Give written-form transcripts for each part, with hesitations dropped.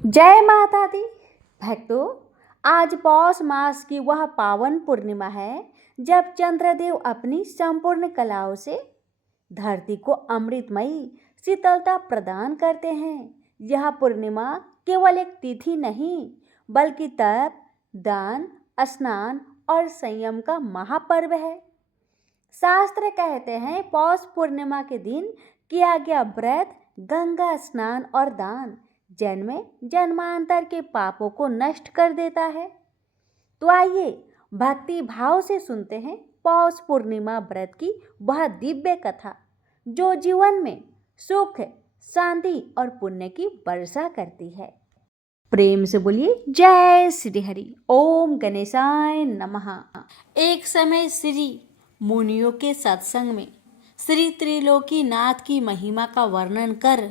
जय माता दी। भक्तों, आज पौष मास की वह पावन पूर्णिमा है जब चंद्रदेव अपनी संपूर्ण कलाओं से धरती को अमृतमयी शीतलता प्रदान करते हैं। यह पूर्णिमा केवल एक तिथि नहीं बल्कि तप, दान, स्नान और संयम का महापर्व है। शास्त्र कहते हैं पौष पूर्णिमा के दिन किया गया व्रत, गंगा स्नान और दान जन्म जन्मांतर के पापों को नष्ट कर देता है। तो आइए भक्ति भाव से सुनते हैं पौष पूर्णिमा व्रत की वह दिव्य कथा जो जीवन में सुख, शांति और पुण्य की वर्षा करती है। प्रेम से बोलिए जय श्री हरि। ओम गणेशाय नमः। एक समय श्री मुनियों के सत्संग में श्री त्रिलोकीनाथ की महिमा का वर्णन कर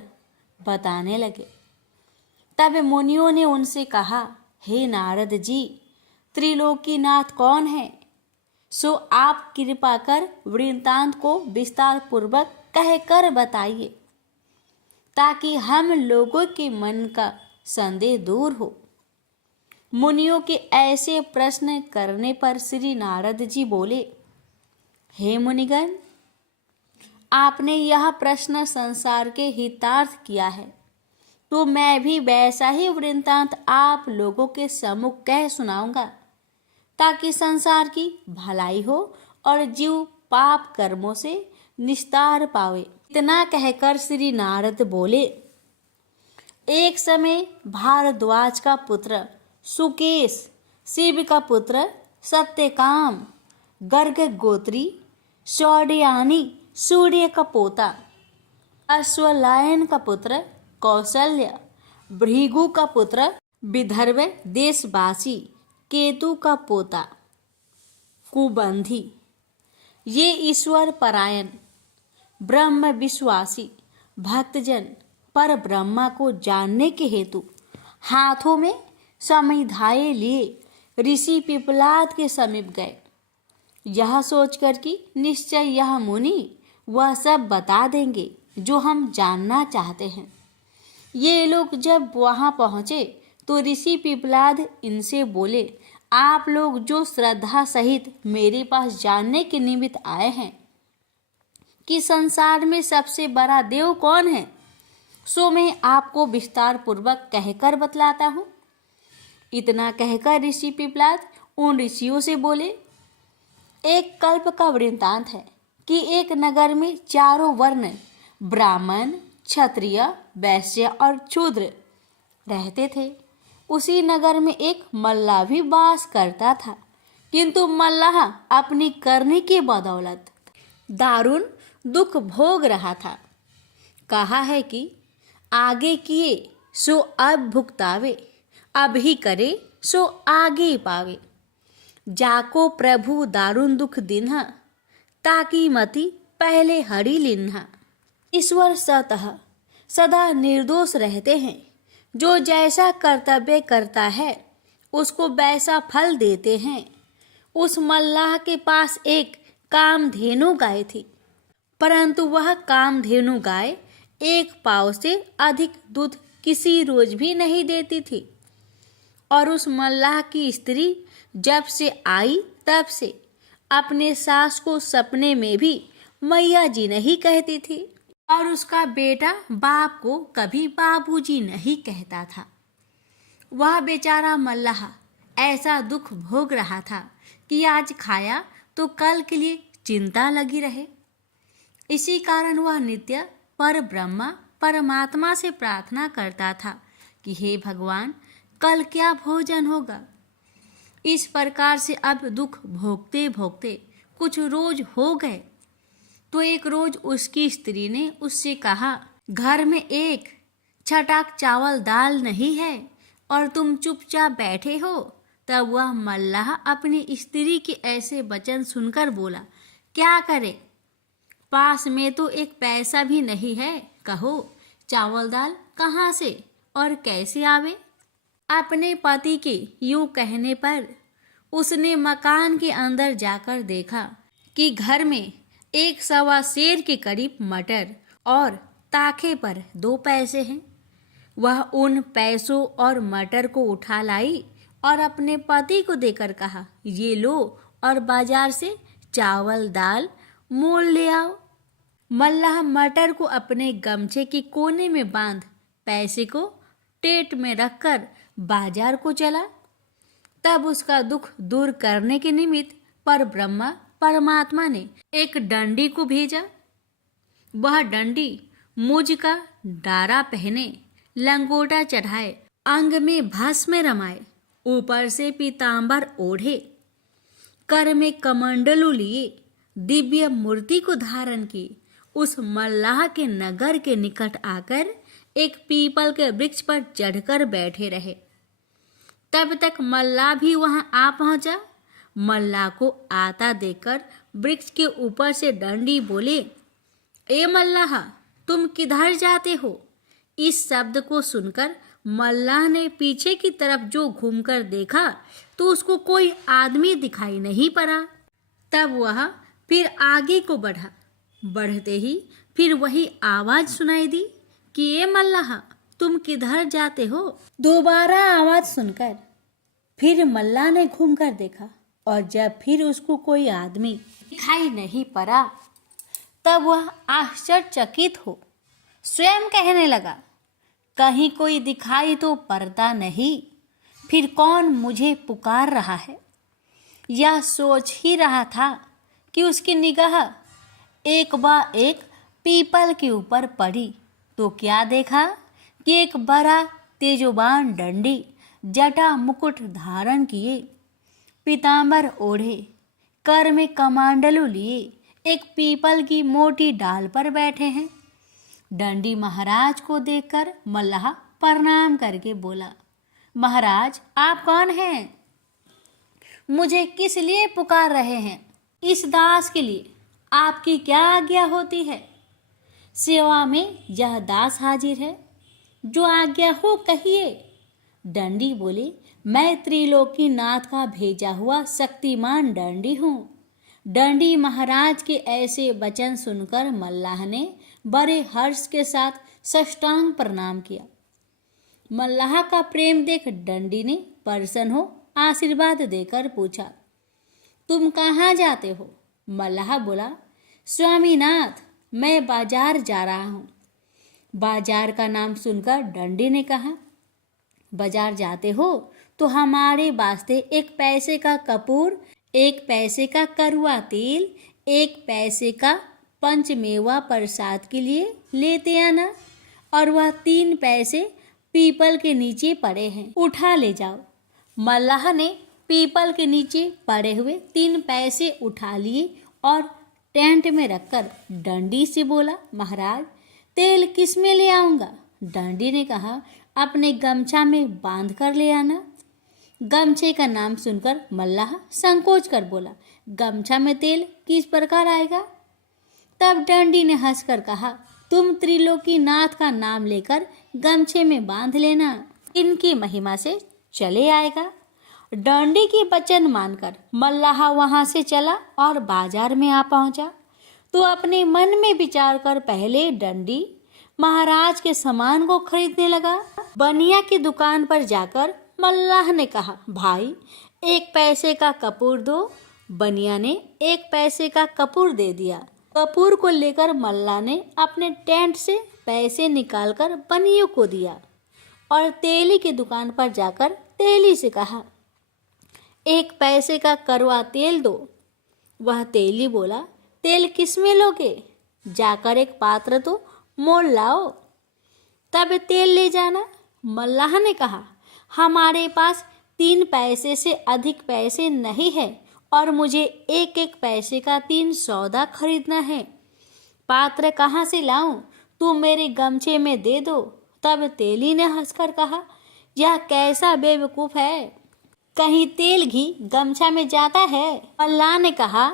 बताने लगे। तब मुनियों ने उनसे कहा, हे नारद जी, त्रिलोकीनाथ कौन है? सो आप कृपा कर वृत्तांत को विस्तार पूर्वक कहकर बताइए ताकि हम लोगों के मन का संदेह दूर हो। मुनियों के ऐसे प्रश्न करने पर श्री नारद जी बोले, हे मुनिगण, आपने यह प्रश्न संसार के हितार्थ किया है तो मैं भी वैसा ही वृत्तांत आप लोगों के सम्मुख कह सुनाऊंगा ताकि संसार की भलाई हो और जीव पाप कर्मों से निस्तार पावे। इतना कहकर श्री नारद बोले, एक समय भारद्वाज का पुत्र सुकेश, शिव का पुत्र सत्यकाम, गर्ग गोत्री शौर्यानी सूर्य का पोता, अश्वलायन का पुत्र कौशल्य, भृगु का पुत्र विदर्भ देशवासी केतु का पोता कुबंधी, ये ईश्वर परायण ब्रह्म विश्वासी भक्तजन पर ब्रह्मा को जानने के हेतु हाथों में समिधाएं लिए ऋषि पिपलाद के समीप गए। यह सोचकर कि निश्चय यह मुनि वह सब बता देंगे जो हम जानना चाहते हैं। ये लोग जब वहां पहुंचे तो ऋषि पिपलाद इनसे बोले, आप लोग जो श्रद्धा सहित मेरे पास जानने के निमित्त आए हैं कि संसार में सबसे बड़ा देव कौन है, सो मैं आपको विस्तार पूर्वक कहकर बतलाता हूँ। इतना कहकर ऋषि पिपलाद उन ऋषियों से बोले, एक कल्प का वृत्तांत है कि एक नगर में चारों वर्ण ब्राह्मण, क्षत्रिय, वैश्य और शूद्र रहते थे। उसी नगर में एक मल्लाह भी वास करता था, किंतु मल्लाह अपनी करनी की बदौलत दारुण दुख भोग रहा था। कहा है कि आगे किए सो अब भुगतावे, अब ही करे सो आगे पावे। जाको प्रभु दारुण दुख दिन्हा, ताकि मति पहले हरि लिन्हा। ईश्वर सतः सदा निर्दोष रहते हैं। जो जैसा कर्तव्य करता है उसको वैसा फल देते हैं। उस मल्लाह के पास एक कामधेनु गाय थी, परंतु वह कामधेनु गाय एक पाव से अधिक दूध किसी रोज भी नहीं देती थी। और उस मल्लाह की स्त्री जब से आई तब से अपने सास को सपने में भी मैया जी नहीं कहती थी और उसका बेटा बाप को कभी बाबूजी नहीं कहता था। वह बेचारा मल्लाह ऐसा दुख भोग रहा था कि आज खाया तो कल के लिए चिंता लगी रहे। इसी कारण वह नित्य पर ब्रह्मा परमात्मा से प्रार्थना करता था कि हे भगवान, कल क्या भोजन होगा। इस प्रकार से अब दुख भोगते भोगते कुछ रोज हो गए तो एक रोज उसकी स्त्री ने उससे कहा, घर में एक छटाक चावल दाल नहीं है और तुम चुपचाप बैठे हो। तब वह मल्लाह अपनी स्त्री के ऐसे वचन सुनकर बोला, क्या करे, पास में तो एक पैसा भी नहीं है, कहो चावल दाल कहाँ से और कैसे आवे। अपने पति के यूं कहने पर उसने मकान के अंदर जाकर देखा कि घर में एक सवा सेर के करीब मटर और ताखे पर 2 पैसे हैं। वह उन पैसों और मटर को उठा लाई और अपने पति को देकर कहा, ये लो और बाजार से चावल दाल मोल ले आओ। मल्लाह मटर को अपने गमछे के कोने में बांध पैसे को टेट में रखकर बाजार को चला। तब उसका दुख दूर करने के निमित्त पर ब्रह्मा परमात्मा ने एक डंडी को भेजा। वह डंडी मुझ का डारा पहने, लंगोटा चढ़ाए, अंग में भस्म रमाए, ऊपर से पीतांबर ओढ़े, कर में कमंडलू लिए, दिव्य मूर्ति को धारण की, उस मल्लाह के नगर के निकट आकर एक पीपल के वृक्ष पर चढ़कर बैठे रहे। तब तक मल्लाह भी वहां आ पहुंचा। मल्लाह को आता देखकर वृक्ष के ऊपर से डंडी बोले, ए मल्लाह, तुम किधर जाते हो? इस शब्द को सुनकर मल्लाह ने पीछे की तरफ जो घूमकर देखा तो उसको कोई आदमी दिखाई नहीं पड़ा। तब वह फिर आगे को बढ़ा। बढ़ते ही फिर वही आवाज सुनाई दी कि ए मल्लाह, तुम किधर जाते हो? दोबारा आवाज सुनकर फिर मल्लाह ने घूमकर देखा और जब फिर उसको कोई आदमी दिखाई नहीं पड़ा तब वह आश्चर्यचकित हो स्वयं कहने लगा, कहीं कोई दिखाई तो पड़ता नहीं, फिर कौन मुझे पुकार रहा है? यह सोच ही रहा था कि उसकी निगाह एक बार एक पीपल के ऊपर पड़ी तो क्या देखा कि एक बड़ा तेजोबान डंडी जटा मुकुट धारण किए, पीतांबर ओढ़े, कर में कमांडलू लिए, एक पीपल की मोटी डाल पर बैठे हैं। डंडी महाराज को देखकर मल्लाह प्रणाम करके बोला, महाराज आप कौन हैं? मुझे किस लिए पुकार रहे हैं? इस दास के लिए आपकी क्या आज्ञा होती है? सेवा में यह दास हाजिर है, जो आज्ञा हो कहिए। डंडी बोले, मैं त्रिलोकी नाथ का भेजा हुआ शक्तिमान डंडी हूँ। डंडी महाराज के ऐसे वचन सुनकर मल्लाह ने बड़े हर्ष के साथ साष्टांग प्रणाम किया। मल्लाह का प्रेम देख डंडी ने प्रसन्न हो आशीर्वाद देकर पूछा, तुम कहाँ जाते हो? मल्लाह बोला, स्वामीनाथ, मैं बाजार जा रहा हूँ। बाजार का नाम सुनकर डंडी ने कहा, बाजार जाते हो तो हमारे वास्ते एक पैसे का कपूर, एक पैसे का करुआ तेल, एक पैसे का पंचमेवा प्रसाद के लिए लेते आना, और वह 3 पैसे पीपल के नीचे पड़े हैं, उठा ले जाओ। मल्लाह ने पीपल के नीचे पड़े हुए 3 पैसे उठा लिए और टेंट में रखकर डंडी से बोला, महाराज तेल किस में ले आऊंगा? डंडी ने कहा, अपने गमछा में बांध कर ले आना। गमछे का नाम सुनकर मल्लाह संकोच कर बोला, गमछा में तेल किस प्रकार आएगा? तब डंडी ने हंसकर कहा, तुम त्रिलोकी नाथ का नाम लेकर गमछे में बांध लेना, इनकी महिमा से चले आएगा। डंडी की वचन मानकर मल्लाह वहां से चला और बाजार में आ पहुंचा तो अपने मन में विचार कर पहले डंडी महाराज के सामान को खरीदने लगा। बनिया की दुकान पर जाकर मल्लाह ने कहा, भाई 1 पैसे का कपूर दो। बनिया ने 1 पैसे का कपूर दे दिया। कपूर को लेकर मल्लाह ने अपने टेंट से पैसे निकालकर बनियों को दिया और तेली की दुकान पर जाकर तेली से कहा, 1 पैसे का कड़वा तेल दो। वह तेली बोला, तेल किस में लोगे? जाकर एक पात्र तो मोल लाओ, तब तेल ले जाना। मल्लाह ने कहा, हमारे पास 3 पैसे से अधिक पैसे नहीं है और मुझे 1-1 पैसे का 3 सौदा खरीदना है। पात्र कहाँ से लाऊं? तू मेरे गमछे में दे दो। तब तेली ने हंसकर कहा, यह कैसा बेवकूफ है, कहीं तेल घी गमछा में जाता है? मल्लाह ने कहा,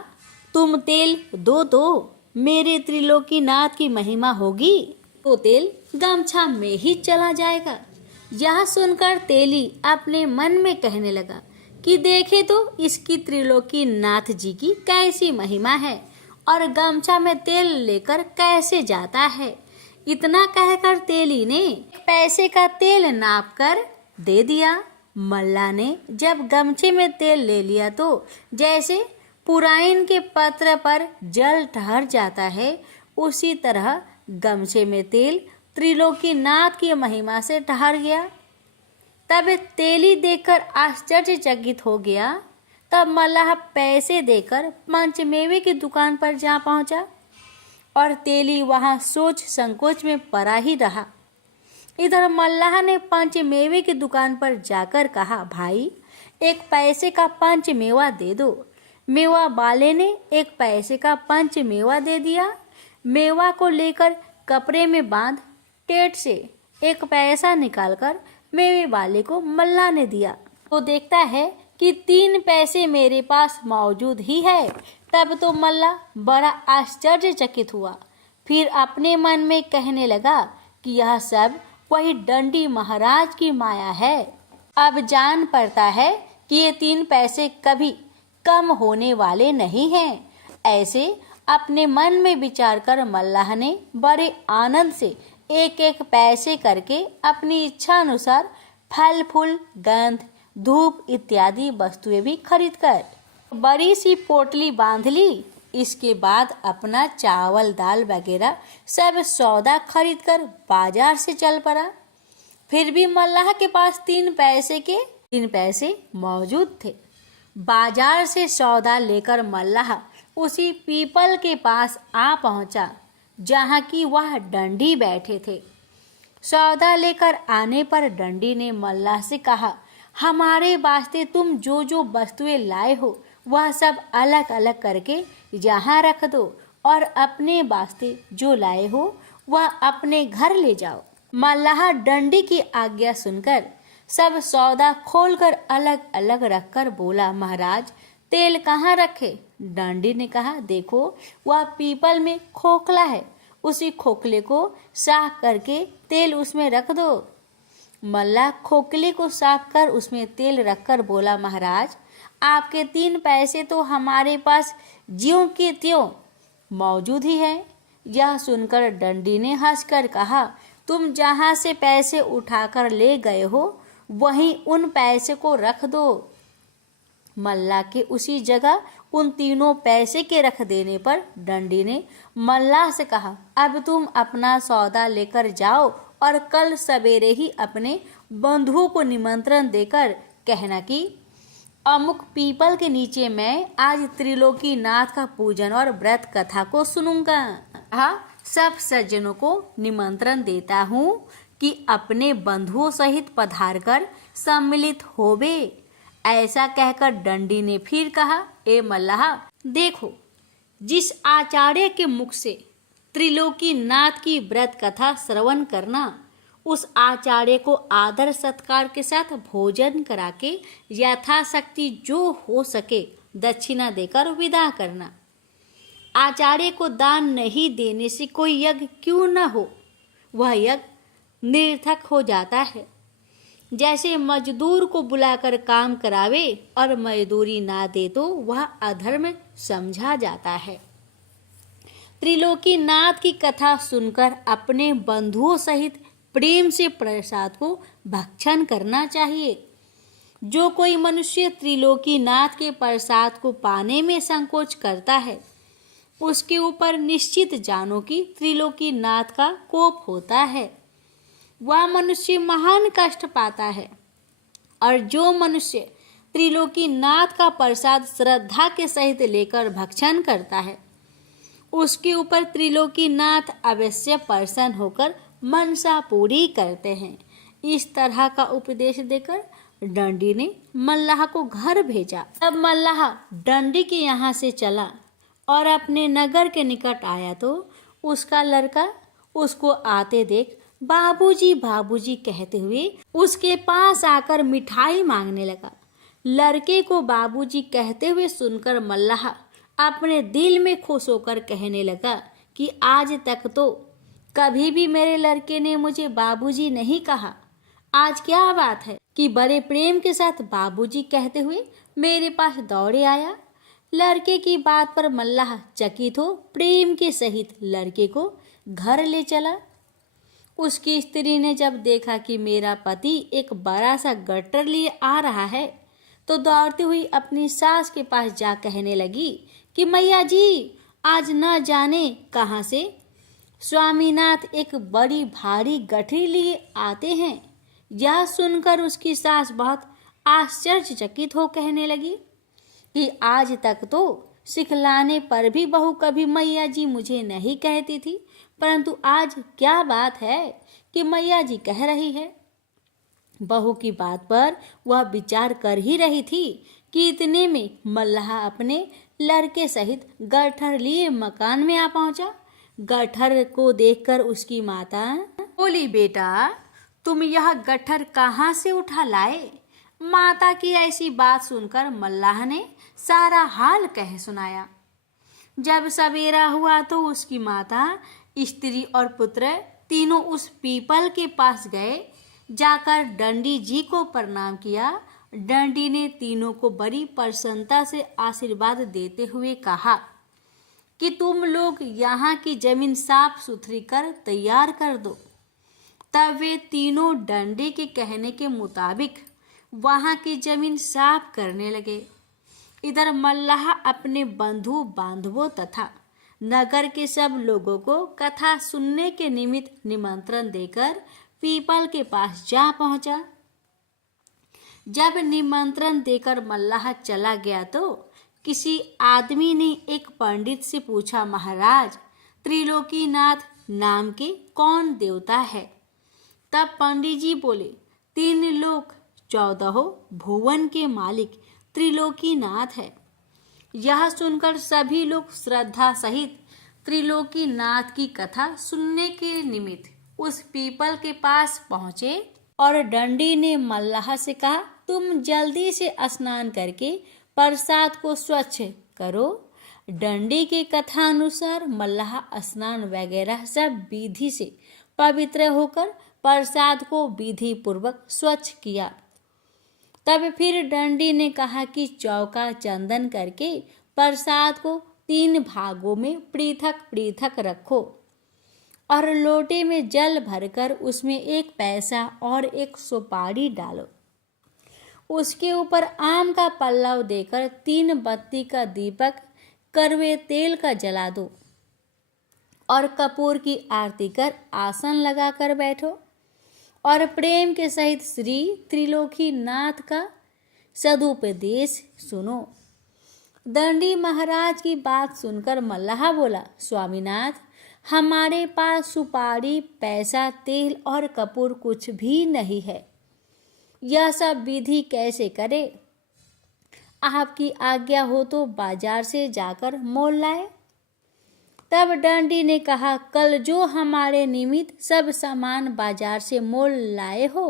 तुम तेल दो तो मेरे त्रिलोकी नाथ की महिमा होगी तो तेल गमछा में ही चला जाएगा। यह सुनकर तेली अपने मन में कहने लगा कि देखे तो इसकी त्रिलोकी नाथ जी की कैसी महिमा है और गमछा में तेल लेकर कैसे जाता है। इतना कहकर तेली ने पैसे का तेल नाप कर दे दिया। मल्लाह ने जब गमछे में तेल ले लिया तो जैसे पुराइन के पत्र पर जल ठहर जाता है, उसी तरह गमछे में तेल त्रिलोकीनाथ की महिमा से ठहर गया। तब तेली देखकर आश्चर्यचकित हो गया। तब मल्लाह पैसे देकर पंचमेवे की दुकान पर जा पहुंचा और तेली वहां सोच संकोच में पड़ा ही रहा। इधर मल्लाह ने पंचमेवे की दुकान पर जाकर कहा, भाई 1 पैसे का पंचमेवा दे दो। मेवा वाले ने 1 पैसे का पंचमेवा दे दिया। मेवा को लेकर कपड़े में बांध टेट से 1 पैसा निकालकर मेवे वाले को मल्लाह ने दिया। वो देखता है कि 3 पैसे मेरे पास मौजूद ही है। तब तो मल्लाह बड़ा आश्चर्यचकित हुआ। फिर अपने मन में कहने लगा कि यह सब वही डंडी महाराज की माया है। अब जान पड़ता है कि ये 3 पैसे कभी कम होने वाले नहीं हैं। ऐसे अपने मन में विचार कर मल्लाह ने बड़े आनंद से 1-1 पैसे करके अपनी इच्छा अनुसार फल फूल, गंध, धूप इत्यादि वस्तुएं भी खरीद कर बड़ी सी पोटली बांध ली। इसके बाद अपना चावल दाल वगैरह सब सौदा खरीद कर बाजार से चल पड़ा। फिर भी मल्लाह के पास 3 पैसे मौजूद थे। बाजार से सौदा लेकर मल्लाह उसी पीपल के पास आ पहुंचा जहां की वह डंडी बैठे थे। सौदा लेकर आने पर डंडी ने मल्लाह से कहा, हमारे वास्ते तुम जो जो वस्तुएं लाए हो वह सब अलग अलग करके यहाँ रख दो और अपने वास्ते जो लाए हो वह अपने घर ले जाओ। मल्लाह डंडी की आज्ञा सुनकर सब सौदा खोलकर अलग अलग रखकर बोला, महाराज तेल कहाँ रखे? डंडी ने कहा, देखो वह पीपल में खोखला है, उसी खोखले को साफ करके तेल उसमें रख दो। मल्लाह खोखले को साफ कर उसमें तेल रखकर बोला, महाराज आपके 3 पैसे तो हमारे पास ज्यों के त्यों मौजूद ही है। यह सुनकर डंडी ने हंसकर कहा, तुम जहाँ से पैसे उठाकर ले गए हो वहीं उन पैसे को रख दो। मल्लाह के उसी जगह उन 3 पैसे के रख देने पर डंडी ने मल्लाह से कहा, अब तुम अपना सौदा लेकर जाओ और कल सवेरे ही अपने बंधुओं को निमंत्रण देकर कहना कि अमुक पीपल के नीचे मैं आज त्रिलोकीनाथ का पूजन और व्रत कथा को सुनूंगा। सब सज्जनों को निमंत्रण देता हूँ कि अपने बंधुओं सहित पधार कर सम्मिलित होवे। ऐसा कहकर डंडी ने फिर कहा, ए मल्लाह देखो, जिस आचार्य के मुख से त्रिलोकीनाथ की व्रत कथा श्रवण करना, उस आचार्य को आदर सत्कार के साथ भोजन करा के यथाशक्ति जो हो सके दक्षिणा देकर विदा करना। आचार्य को दान नहीं देने से कोई यज्ञ क्यों न हो, वह यज्ञ निरर्थक हो जाता है। जैसे मजदूर को बुलाकर काम करावे और मजदूरी ना दे तो वह अधर्म समझा जाता है। त्रिलोकीनाथ की कथा सुनकर अपने बंधुओं सहित प्रेम से प्रसाद को भक्षण करना चाहिए। जो कोई मनुष्य त्रिलोकीनाथ के प्रसाद को पाने में संकोच करता है, उसके ऊपर निश्चित जानो कि त्रिलोकीनाथ का कोप होता है। वह मनुष्य महान कष्ट पाता है। और जो मनुष्य त्रिलोकीनाथ का प्रसाद श्रद्धा के सहित लेकर भक्षण करता है, उसके ऊपर त्रिलोकीनाथ अवश्य प्रसन्न होकर मनसा पूरी करते हैं। इस तरह का उपदेश देकर डंडी ने मल्लाह को घर भेजा। तब मल्लाह डंडी के यहाँ से चला और अपने नगर के निकट आया तो उसका लड़का उसको आते देख बाबूजी बाबूजी कहते हुए उसके पास आकर मिठाई मांगने लगा। लड़के को बाबूजी कहते हुए सुनकर मल्लाह अपने दिल में खुश होकर कहने लगा कि आज तक तो कभी भी मेरे लड़के ने मुझे बाबूजी नहीं कहा। आज क्या बात है कि बड़े प्रेम के साथ बाबूजी कहते हुए मेरे पास दौड़े आया। लड़के की बात पर मल्लाह चकित हो प्रेम के सहित लड़के को घर ले चला। उसकी स्त्री ने जब देखा कि मेरा पति एक बड़ा सा गट्टर लिए आ रहा है तो दौड़ती हुई अपनी सास के पास जा कहने लगी कि मैया जी आज न जाने कहाँ से स्वामीनाथ एक बड़ी भारी गठरी लिए आते हैं। यह सुनकर उसकी सास बहुत आश्चर्यचकित हो कहने लगी कि आज तक तो सिखलाने पर भी बहू कभी मैया जी मुझे नहीं कहती थी, परंतु आज क्या बात है कि मैया जी कह रही है। बहू की बात पर वह विचार कर ही रही थी कि इतने में मल्लाह अपने लड़के सहित गट्ठर लिए मकान में आ पहुंचा। गट्ठर को देखकर उसकी माता बोली, बेटा तुम यह गट्ठर कहाँ से उठा लाए? माता की ऐसी बात सुनकर मल्लाह ने सारा हाल कह सुनाया। जब सवेरा हुआ तो उसकी माता, स्त्री और पुत्र तीनों उस पीपल के पास गए। जाकर डंडी जी को प्रणाम किया। डंडी ने तीनों को बड़ी प्रसन्नता से आशीर्वाद देते हुए कहा कि तुम लोग यहाँ की जमीन साफ सुथरी कर तैयार कर दो। तब वे तीनों डंडी के कहने के मुताबिक वहाँ की जमीन साफ करने लगे। इधर मल्लाह अपने बंधु बांधवों तथा नगर के सब लोगों को कथा सुनने के निमित्त निमंत्रण देकर पीपल के पास जा पहुंचा। जब निमंत्रण देकर मल्लाह चला गया तो किसी आदमी ने एक पंडित से पूछा, महाराज त्रिलोकीनाथ नाम के कौन देवता है? तब पंडित जी बोले, 3 लोक 14 भुवन के मालिक त्रिलोकीनाथ है। यह सुनकर सभी लोग श्रद्धा सहित त्रिलोकीनाथ की कथा सुनने के निमित्त उस पीपल के पास पहुंचे और डंडी ने मल्लाह से कहा, तुम जल्दी से स्नान करके प्रसाद को स्वच्छ करो। डंडी के कथा अनुसार मल्लाह स्नान वगैरह सब विधि से पवित्र होकर प्रसाद को विधि पूर्वक स्वच्छ किया। तब फिर डंडी ने कहा कि चौका चंदन करके प्रसाद को 3 भागों में पृथक पृथक रखो और लोटे में जल भरकर उसमें 1 पैसा और 1 सुपारी डालो। उसके ऊपर आम का पल्लव देकर 3 बत्ती का दीपक कड़वे तेल का जला दो और कपूर की आरती कर आसन लगाकर बैठो और प्रेम के सहित श्री त्रिलोकीनाथ का सदुपदेश सुनो। दंडी महाराज की बात सुनकर मल्लाह बोला, स्वामीनाथ हमारे पास सुपारी, पैसा, तेल और कपूर कुछ भी नहीं है। यह सब विधि कैसे करे? आपकी आज्ञा हो तो बाजार से जाकर मोल लाए। तब डंडी ने कहा, कल जो हमारे निमित्त सब सामान बाजार से मोल लाए हो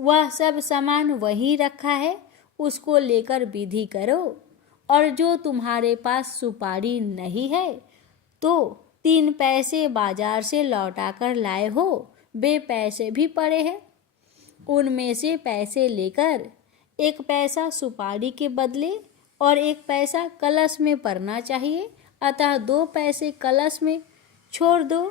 वह सब सामान वहीं रखा है, उसको लेकर विधि करो। और जो तुम्हारे पास सुपारी नहीं है तो 3 पैसे बाजार से लौटा कर लाए हो, वे पैसे भी पड़े हैं। उनमें से पैसे लेकर 1 पैसा सुपारी के बदले और 1 पैसा कलश में पड़ना चाहिए, अतः 2 पैसे कलश में छोड़ दो।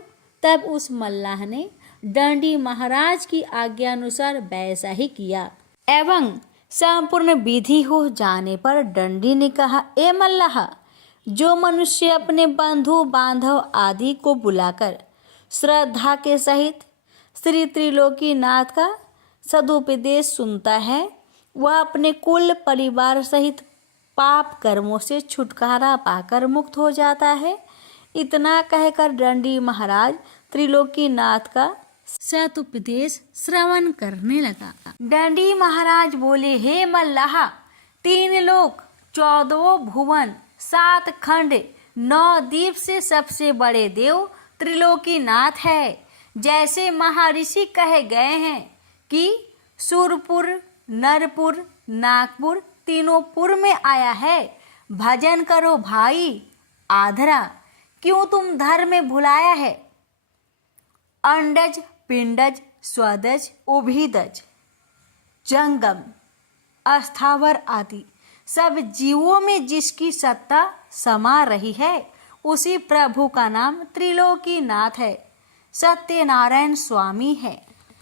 तब उस मल्लाह ने डंडी महाराज की आज्ञा अनुसार वैसा ही किया एवं संपूर्ण विधि हो जाने पर डंडी ने कहा, ए मल्लाह, जो मनुष्य अपने बंधु बांधव आदि को बुलाकर श्रद्धा के सहित श्री त्रिलोकीनाथ का सदुपदेश सुनता है वह अपने कुल परिवार सहित पाप कर्मों से छुटकारा पाकर मुक्त हो जाता है। इतना कहकर डंडी महाराज त्रिलोकीनाथ का सदुपदेश श्रवण करने लगा। डंडी महाराज बोले, हे मल्लाह, 3 लोक 14 भुवन 7 खंड 9 द्वीप से सबसे बड़े देव त्रिलोकीनाथ है। जैसे महर्षि कहे गए हैं कि सुरपुर, नरपुर, नागपुर तीनों पुर में आया है। भजन करो भाई आधरा, क्यों तुम धर्म में भुलाया है। अंडज, पिंडज, स्वदज, उभिदज, जंगम, अस्थावर आदि सब जीवों में जिसकी सत्ता समा रही है उसी प्रभु का नाम त्रिलोकीनाथ है। सत्यनारायण स्वामी है,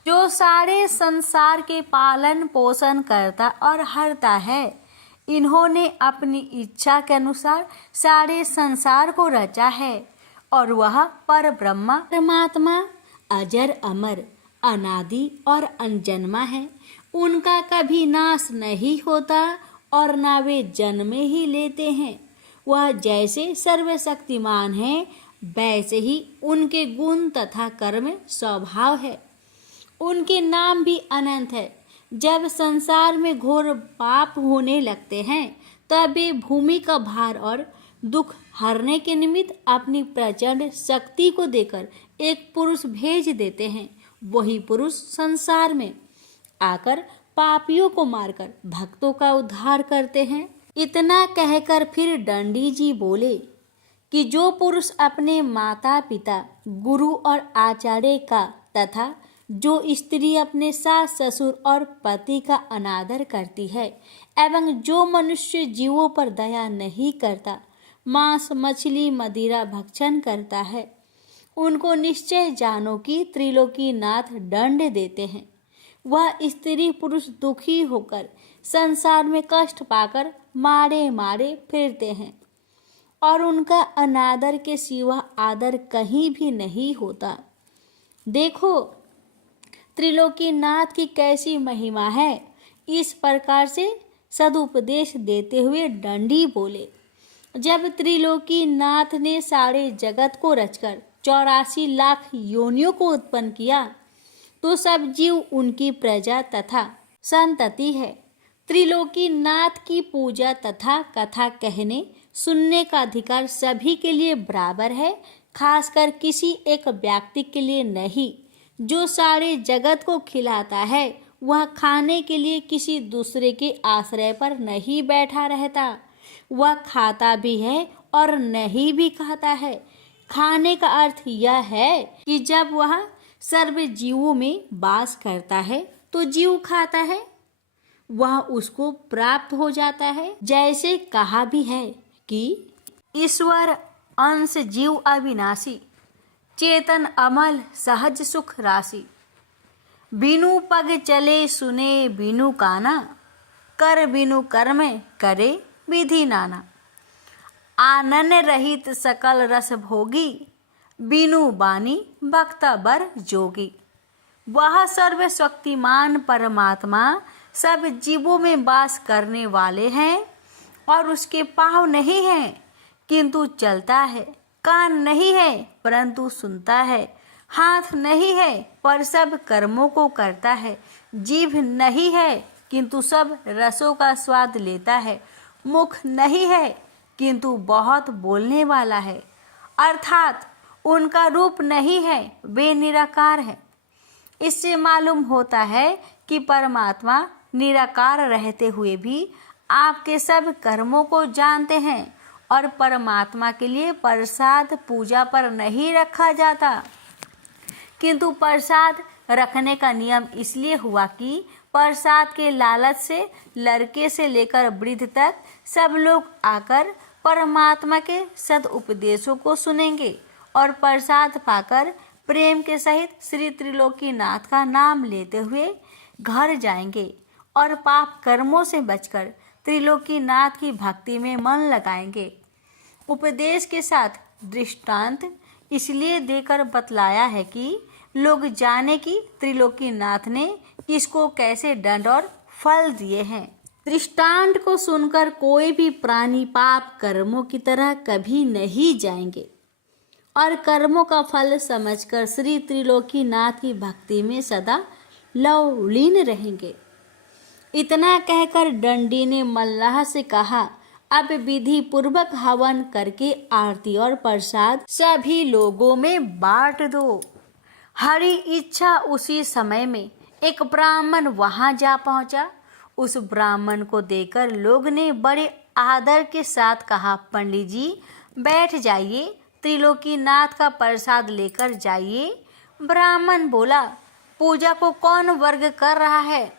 जो सारे संसार के पालन पोषण करता और हरता है। इन्होंने अपनी इच्छा के अनुसार सारे संसार को रचा है और वह पर ब्रह्मा परमात्मा अजर अमर अनादि और अनजन्मा है। उनका कभी नाश नहीं होता और ना वे जन्म ही लेते हैं। वह जैसे सर्वशक्तिमान है वैसे ही उनके गुण तथा कर्म स्वभाव है। उनके नाम भी अनंत है। जब संसार में घोर पाप होने लगते हैं तब वे भूमि का भार और दुख हरने के निमित्त अपनी प्रचंड शक्ति को देकर एक पुरुष भेज देते हैं। वही पुरुष संसार में आकर पापियों को मारकर भक्तों का उद्धार करते हैं। इतना कहकर फिर दंडी जी बोले कि जो पुरुष अपने माता पिता गुरु और आचार्य का तथा जो स्त्री अपने सास ससुर और पति का अनादर करती है एवं जो मनुष्य जीवों पर दया नहीं करता, मांस मछली मदिरा भक्षण करता है, उनको निश्चय जानो कि त्रिलोकीनाथ दंड देते हैं। वह स्त्री पुरुष दुखी होकर संसार में कष्ट पाकर मारे मारे फिरते हैं और उनका अनादर के सिवा आदर कहीं भी नहीं होता। देखो त्रिलोकीनाथ की कैसी महिमा है। इस प्रकार से सदुपदेश देते हुए दंडी बोले, जब त्रिलोकीनाथ ने सारे जगत को रचकर 84 लाख योनियों को उत्पन्न किया तो सब जीव उनकी प्रजा तथा संतति है। त्रिलोकीनाथ की पूजा तथा कथा कहने सुनने का अधिकार सभी के लिए बराबर है, खासकर किसी एक व्यक्ति के लिए नहीं। जो सारे जगत को खिलाता है वह खाने के लिए किसी दूसरे के आश्रय पर नहीं बैठा रहता। वह खाता भी है और नहीं भी खाता है। खाने का अर्थ यह है कि जब वह सर्व जीवों में वास करता है तो जीव खाता है, वह उसको प्राप्त हो जाता है। जैसे कहा भी है कि ईश्वर अंश जीव अविनाशी, चेतन अमल सहज सुख राशि। बिनु पग चले सुने बिनु काना, कर बिनु कर्म करे विधि नाना। आनन रहित सकल रस भोगी, बिनु बानी भक्ता बर जोगी। वह सर्वशक्तिमान परमात्मा सब जीवों में वास करने वाले हैं और उसके पाँव नहीं हैं किंतु चलता है, कान नहीं है परंतु सुनता है, हाथ नहीं है पर सब कर्मों को करता है, जीभ नहीं है किंतु सब रसों का स्वाद लेता है, मुख नहीं है किंतु बहुत बोलने वाला है, अर्थात उनका रूप नहीं है, वे निराकार है। इससे मालूम होता है कि परमात्मा निराकार रहते हुए भी आपके सब कर्मों को जानते हैं और परमात्मा के लिए प्रसाद पूजा पर नहीं रखा जाता, किंतु प्रसाद रखने का नियम इसलिए हुआ कि प्रसाद के लालच से लड़के से लेकर वृद्ध तक सब लोग आकर परमात्मा के सद उपदेशों को सुनेंगे और प्रसाद पाकर प्रेम के सहित श्री त्रिलोकीनाथ का नाम लेते हुए घर जाएंगे और पाप कर्मों से बचकर त्रिलोकीनाथ की भक्ति में मन लगाएंगे। उपदेश के साथ दृष्टांत इसलिए देकर बतलाया है कि लोग जाने कि त्रिलोकीनाथ ने किसको कैसे दंड और फल दिए हैं। दृष्टांत को सुनकर कोई भी प्राणी पाप कर्मों की तरह कभी नहीं जाएंगे और कर्मों का फल समझकर श्री त्रिलोकीनाथ की भक्ति में सदा लवलीन रहेंगे। इतना कहकर दंडी ने मल्लाह से कहा, अब विधि पूर्वक हवन करके आरती और प्रसाद सभी लोगों में बांट दो। हरि इच्छा उसी समय में एक ब्राह्मण वहां जा पहुंचा। उस ब्राह्मण को देखकर लोग ने बड़े आदर के साथ कहा, पंडित जी बैठ जाइए, त्रिलोकीनाथ का प्रसाद लेकर जाइए। ब्राह्मण बोला, पूजा को कौन वर्ग कर रहा है?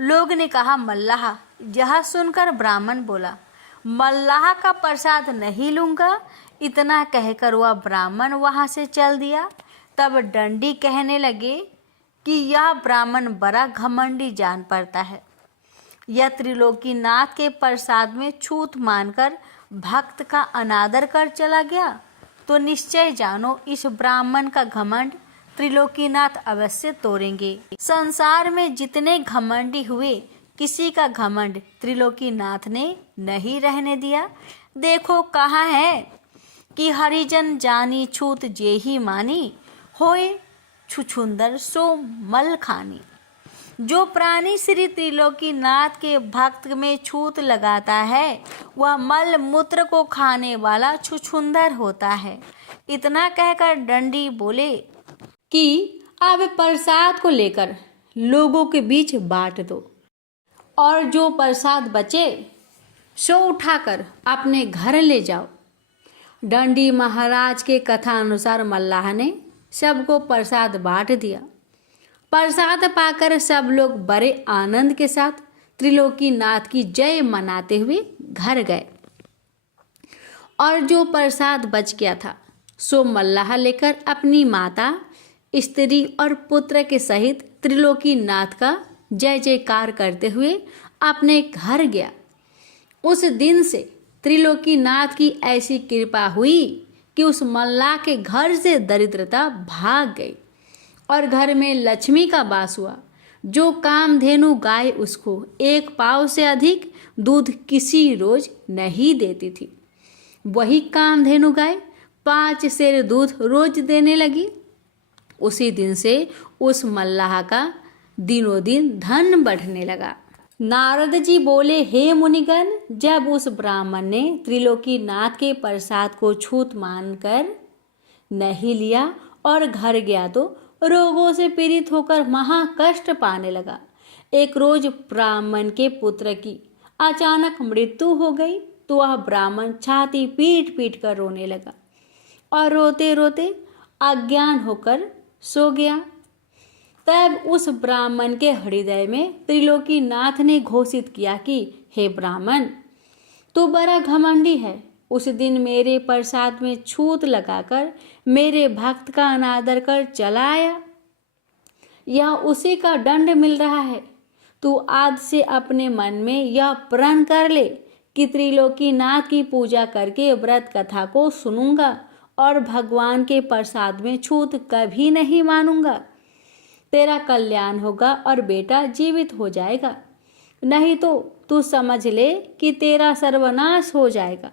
लोग ने कहा, मल्लाह। यह सुनकर ब्राह्मण बोला, मल्लाह का प्रसाद नहीं लूंगा। इतना कहकर वह ब्राह्मण वहां से चल दिया। तब डंडी कहने लगे कि यह ब्राह्मण बड़ा घमंडी जान पड़ता है। यह त्रिलोकीनाथ के प्रसाद में छूत मानकर भक्त का अनादर कर चला गया, तो निश्चय जानो इस ब्राह्मण का घमंड त्रिलोकीनाथ अवश्य तोड़ेंगे। संसार में जितने घमंडी हुए, किसी का घमंड त्रिलोकीनाथ ने नहीं रहने दिया। देखो कहा है कि हरिजन जानी छूत जेहि मानी, होए छुछुंदर सो मल खानी। जो प्राणी श्री त्रिलोकीनाथ के भक्त में छूत लगाता है, वह मल मूत्र को खाने वाला छुछुंदर होता है। इतना कहकर डंडी बोले कि अब प्रसाद को लेकर लोगों के बीच बांट दो, और जो प्रसाद बचे सो उठाकर अपने घर ले जाओ। डंडी महाराज के कथा अनुसार मल्लाह ने सबको प्रसाद बांट दिया। प्रसाद पाकर सब लोग बड़े आनंद के साथ त्रिलोकीनाथ की जय मनाते हुए घर गए, और जो प्रसाद बच गया था सो मल्लाह लेकर अपनी माता, स्त्री और पुत्र के सहित त्रिलोकीनाथ का जय जयकार करते हुए अपने घर गया। उस दिन से त्रिलोकीनाथ की ऐसी कृपा हुई कि उस मल्लाह के घर से दरिद्रता भाग गई और घर में लक्ष्मी का वास हुआ। जो कामधेनु गाय उसको 1 पाव से अधिक दूध किसी रोज नहीं देती थी, वही कामधेनु गाय 5 सेर दूध रोज देने लगी। उसी दिन से उस मल्लाह का दिनों दिन धन बढ़ने लगा। नारद जी बोले, हे मुनिगण, जब उस ब्राह्मण ने त्रिलोकीनाथ के प्रसाद को छूत मानकर नहीं लिया और घर गया तो रोगों से पीड़ित होकर महा कष्ट पाने लगा। एक रोज ब्राह्मण के पुत्र की अचानक मृत्यु हो गई तो वह ब्राह्मण छाती पीट पीट कर रोने लगा और रोते रोते अज्ञान होकर सो गया। तब उस ब्राह्मण के हृदय में त्रिलोकीनाथ ने घोषित किया कि हे ब्राह्मण, तू बड़ा घमंडी है। उस दिन मेरे प्रसाद में छूत लगाकर मेरे भक्त का अनादर कर चला आया, यह उसी का दंड मिल रहा है। तू आज से अपने मन में यह प्रण कर ले कि त्रिलोकीनाथ की पूजा करके व्रत कथा को सुनूंगा और भगवान के प्रसाद में छूत कभी नहीं मानूंगा। तेरा कल्याण होगा और बेटा जीवित हो जाएगा, नहीं तो तू समझ ले कि तेरा सर्वनाश हो जाएगा।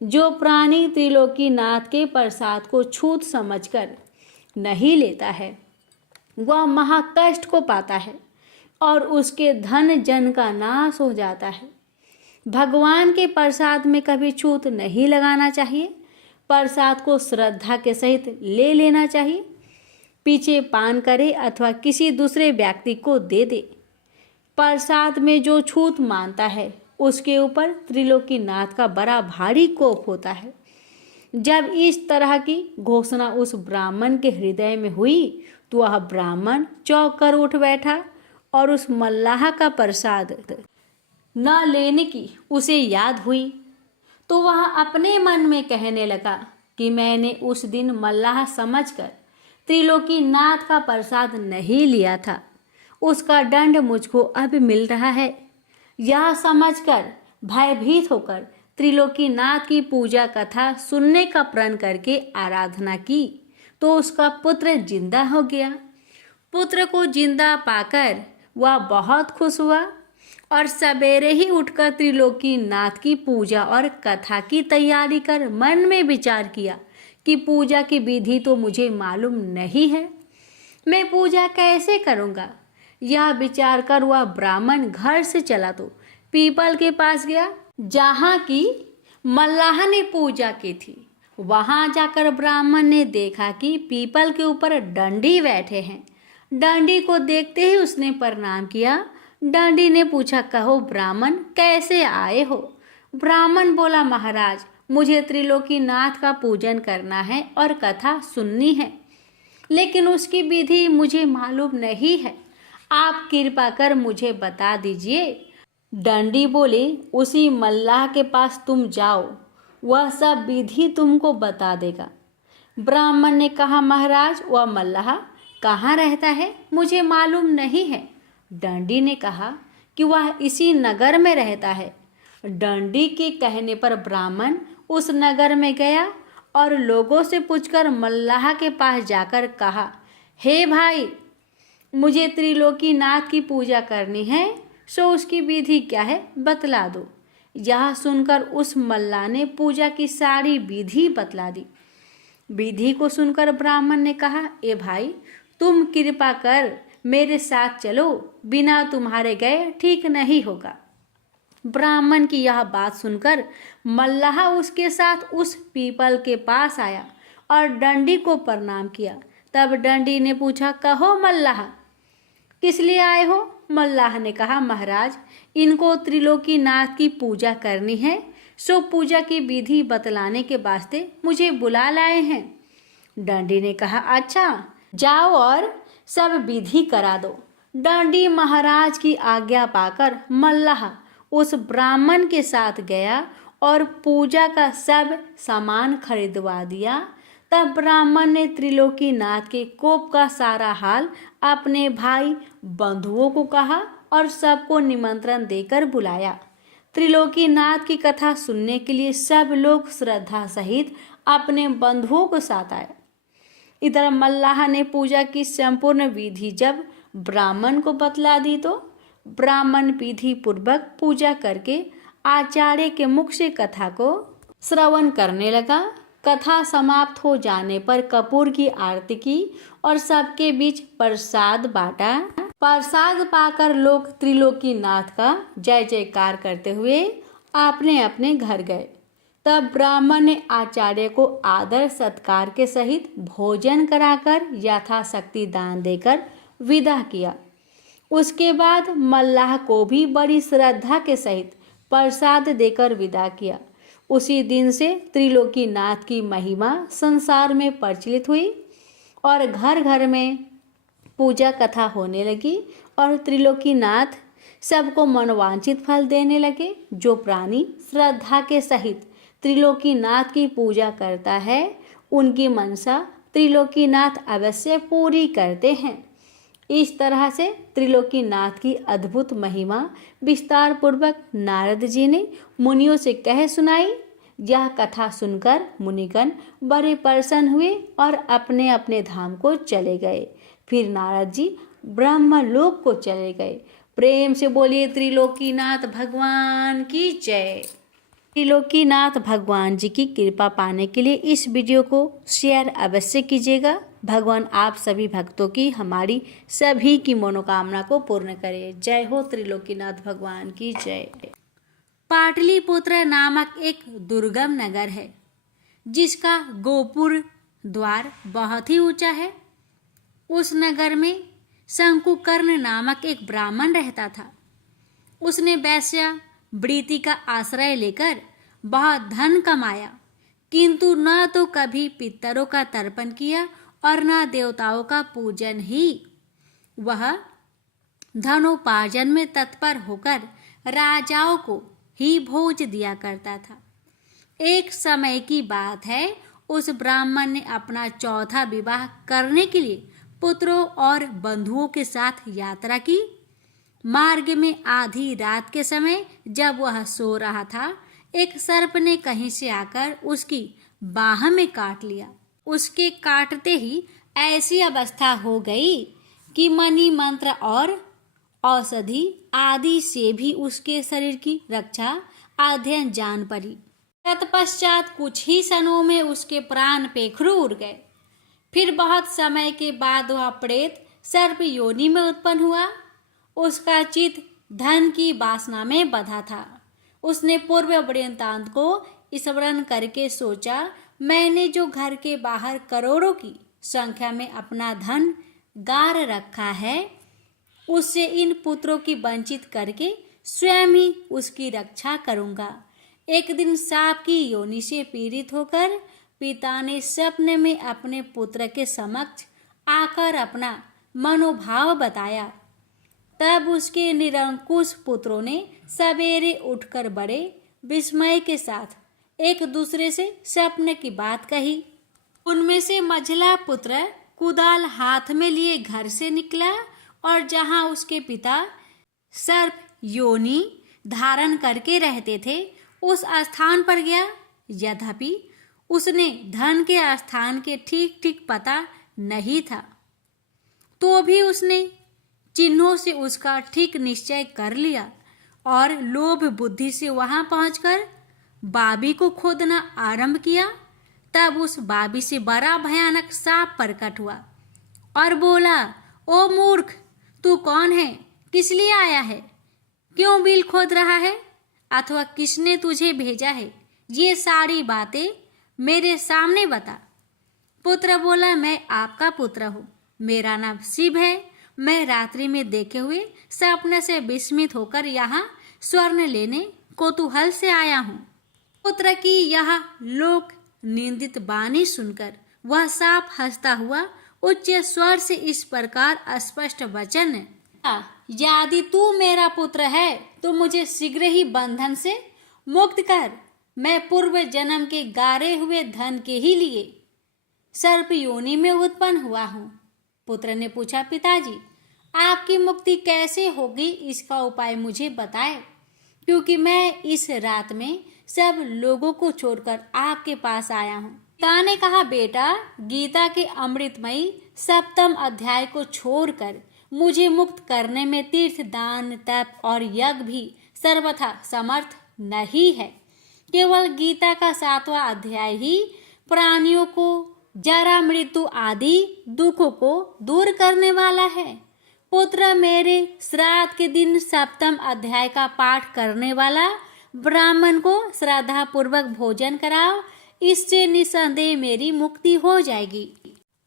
जो प्राणी त्रिलोकीनाथ के प्रसाद को छूत समझकर नहीं लेता है, वह महाकष्ट को पाता है और उसके धन जन का नाश हो जाता है। भगवान के प्रसाद में कभी छूत नहीं लगाना चाहिए। प्रसाद को श्रद्धा के सहित ले लेना चाहिए। पीछे पान करे अथवा किसी दूसरे व्यक्ति को दे दे। प्रसाद में जो छूत मानता है उसके ऊपर त्रिलोकीनाथ का बड़ा भारी कोप होता है। जब इस तरह की घोषणा उस ब्राह्मण के हृदय में हुई तो वह ब्राह्मण चौंक कर उठ बैठा और उस मल्लाह का प्रसाद न लेने की उसे याद हुई तो वह अपने मन में कहने लगा कि मैंने उस दिन मल्लाह समझकर त्रिलोकीनाथ का प्रसाद नहीं लिया था, उसका दंड मुझको अब मिल रहा है। यह समझकर भयभीत होकर त्रिलोकीनाथ की पूजा कथा सुनने का प्रण करके आराधना की तो उसका पुत्र जिंदा हो गया। पुत्र को जिंदा पाकर वह बहुत खुश हुआ और सवेरे ही उठकर त्रिलोकीनाथ की पूजा और कथा की तैयारी कर मन में विचार किया कि पूजा की विधि तो मुझे मालूम नहीं है, मैं पूजा कैसे करूँगा। यह विचार कर वह ब्राह्मण घर से चला तो पीपल के पास गया जहाँ की मल्लाह ने पूजा की थी। वहाँ जाकर ब्राह्मण ने देखा कि पीपल के ऊपर डंडी बैठे हैं। डंडी को देखते ही उसने प्रणाम किया। डंडी ने पूछा, कहो ब्राह्मण, कैसे आए हो। ब्राह्मण बोला, महाराज, मुझे त्रिलोकीनाथ का पूजन करना है और कथा सुननी है, लेकिन उसकी विधि मुझे मालूम नहीं है, आप कृपा कर मुझे बता दीजिए। डंडी बोले, उसी मल्लाह के पास तुम जाओ, वह सब विधि तुमको बता देगा। ब्राह्मण ने कहा, महाराज वह मल्लाह कहाँ रहता है, मुझे मालूम नहीं है। डंडी ने कहा कि वह इसी नगर में रहता है। डंडी के कहने पर ब्राह्मण उस नगर में गया और लोगों से पूछकर मल्लाह के पास जाकर कहा, हे भाई, मुझे त्रिलोकीनाथ की पूजा करनी है, सो उसकी विधि क्या है बतला दो। यह सुनकर उस मल्लाह ने पूजा की सारी विधि बतला दी। विधि को सुनकर ब्राह्मण ने कहा, ए भाई, तुम कृपा कर मेरे साथ चलो, बिना तुम्हारे गए ठीक नहीं होगा। ब्राह्मण की यह बात सुनकर मल्लाह उसके साथ उस पीपल के पास आया और डंडी को प्रणाम किया। तब डंडी ने पूछा, कहो मल्लाह, किस लिए आए हो? मल्लाह ने कहा, महाराज, इनको त्रिलोकीनाथ की पूजा करनी है, सो पूजा की विधि बतलाने के वास्ते मुझे बुला लाए हैं। डंडी ने कहा, अच्छा, जाओ और सब विधि करा दो। डंडी महाराज की आज्ञा पाकर मल्लाह उस ब्राह्मण के साथ गया और पूजा का सब सामान खरीदवा दिया। तब ब्राह्मण ने त्रिलोकीनाथ के कोप का सारा हाल अपने भाई बंधुओं को कहा और सबको निमंत्रण देकर बुलाया। त्रिलोकीनाथ की कथा सुनने के लिए सब लोग श्रद्धा सहित अपने बंधुओं को साथ आए। इधर मल्लाह ने पूजा की संपूर्ण विधि जब ब्राह्मण को बतला दी तो ब्राह्मण विधि पूर्वक पूजा करके आचार्य के मुख से कथा को श्रवण करने लगा। कथा समाप्त हो जाने पर कपूर की आरती की और सबके बीच प्रसाद बांटा। प्रसाद पाकर लोग त्रिलोकीनाथ का जय जयकार करते हुए अपने अपने घर गए। तब ब्राह्मण ने आचार्य को आदर सत्कार के सहित भोजन कराकर यथाशक्ति दान देकर विदा किया। उसके बाद मल्लाह को भी बड़ी श्रद्धा के सहित प्रसाद देकर विदा किया। उसी दिन से त्रिलोकीनाथ की महिमा संसार में प्रचलित हुई और घर घर में पूजा कथा होने लगी और त्रिलोकीनाथ सबको मनोवांछित फल देने लगे। जो प्राणी श्रद्धा के सहित त्रिलोकीनाथ की पूजा करता है, उनकी मनसा त्रिलोकीनाथ अवश्य पूरी करते हैं। इस तरह से त्रिलोकीनाथ की अद्भुत महिमा विस्तार पूर्वक नारद जी ने मुनियों से कह सुनाई। यह कथा सुनकर मुनिगण बड़े प्रसन्न हुए और अपने अपने धाम को चले गए। फिर नारद जी ब्रह्मलोक को चले गए। प्रेम से बोलिए त्रिलोकीनाथ भगवान की जय। त्रिलोकीनाथ भगवान जी की कृपा पाने के लिए इस वीडियो को शेयर अवश्य कीजिएगा। भगवान आप सभी भक्तों की, हमारी सभी की मनोकामना को पूर्ण करे। जय हो त्रिलोकीनाथ भगवान की जय। पाटलिपुत्र नामक एक दुर्गम नगर है जिसका गोपुर द्वार बहुत ही ऊंचा है। उस नगर में शंकुकर्ण नामक एक ब्राह्मण रहता था। उसने वैश्य वृत्ति का आश्रय लेकर बहुत धन कमाया, किंतु न तो कभी पितरों का तर्पण किया और न देवताओं का पूजन ही। वह धनोपार्जन में तत्पर होकर राजाओं को ही भोज दिया करता था। एक समय की बात है, उस ब्राह्मण ने अपना चौथा विवाह करने के लिए पुत्रों और बंधुओं के साथ यात्रा की। मार्ग में आधी रात के समय जब वह सो रहा था, एक सर्प ने कहीं से आकर उसकी बाह में काट लिया। उसके काटते ही ऐसी अवस्था हो गई कि मणि मंत्र और औषधि आदि से भी उसके शरीर की रक्षा अध्ययन जान पड़ी। तत्पश्चात कुछ ही क्षणों में उसके प्राण पेखरू उड़ गए। फिर बहुत समय के बाद वह प्रेत सर्प योनि में उत्पन्न हुआ। उसका चित्त धन की वासना में बंधा था। उसने पूर्व वृत्तांत को स्मरण करके सोचा, मैंने जो घर के बाहर करोड़ों की संख्या में अपना धन गार रखा है, उससे इन पुत्रों की वंचित करके स्वयं ही उसकी रक्षा करूंगा। एक दिन सांप की योनि से पीड़ित होकर पिता ने स्वप्न में अपने पुत्र के समक्ष आकर अपना मनोभाव बताया। तब उसके निरंकुश पुत्रों ने सवेरे उठकर बड़े विस्मय के साथ एक दूसरे से स्वप्न की बात कही। उनमें से मझला पुत्र कुदाल हाथ में लिए घर से निकला और जहां उसके पिता सर्प योनि धारण करके रहते थे उस स्थान पर गया। यद्यपि उसने धन के स्थान के ठीक ठीक पता नहीं था, तो भी उसने चिन्हों से उसका ठीक निश्चय कर लिया और लोभ बुद्धि से वहां पहुंचकर बाबी को खोदना आरंभ किया। तब उस बाबी से बड़ा भयानक सांप प्रकट हुआ और बोला, ओ मूर्ख, तू कौन है? किस लिए आया है? क्यों बिल खोद रहा है? अथवा किसने तुझे भेजा है? ये सारी बातें मेरे सामने बता। पुत्र बोला, मैं आपका पुत्र हूँ, मेरा नाम शिव है। मैं रात्रि में देखे हुए सपने से विस्मित होकर यहाँ स्वर्ण लेने कौतूहल से आया हूँ। पुत्र की यह लोक निंदित वाणी सुनकर वह सांप हंसता हुआ उच्च स्वर से इस प्रकार स्पष्ट वचन, यदि तू मेरा पुत्र है तो मुझे शीघ्र ही बंधन से मुक्त कर। मैं पूर्व जन्म के गारे हुए धन के ही लिए सर्प योनि में उत्पन्न हुआ हूँ। पुत्र ने पूछा, पिताजी, आपकी मुक्ति कैसे होगी, इसका उपाय मुझे बताए, क्योंकि मैं इस रात में सब लोगों को छोड़कर आपके पास आया हूँ। पिता ने कहा, बेटा, गीता के अमृतमयी 7वें अध्याय को छोड़कर मुझे मुक्त करने में तीर्थ, दान, तप और यज्ञ भी सर्वथा समर्थ नहीं है। केवल गीता का 7वां अध्याय ही प्राणियों को जरा, मृत्यु आदि दुखों को दूर करने वाला है। पुत्र, मेरे श्राद्ध के दिन 7वें अध्याय का पाठ करने वाला ब्राह्मण को श्रद्धा पूर्वक भोजन कराओ, इससे निसंदेह मेरी मुक्ति हो जाएगी।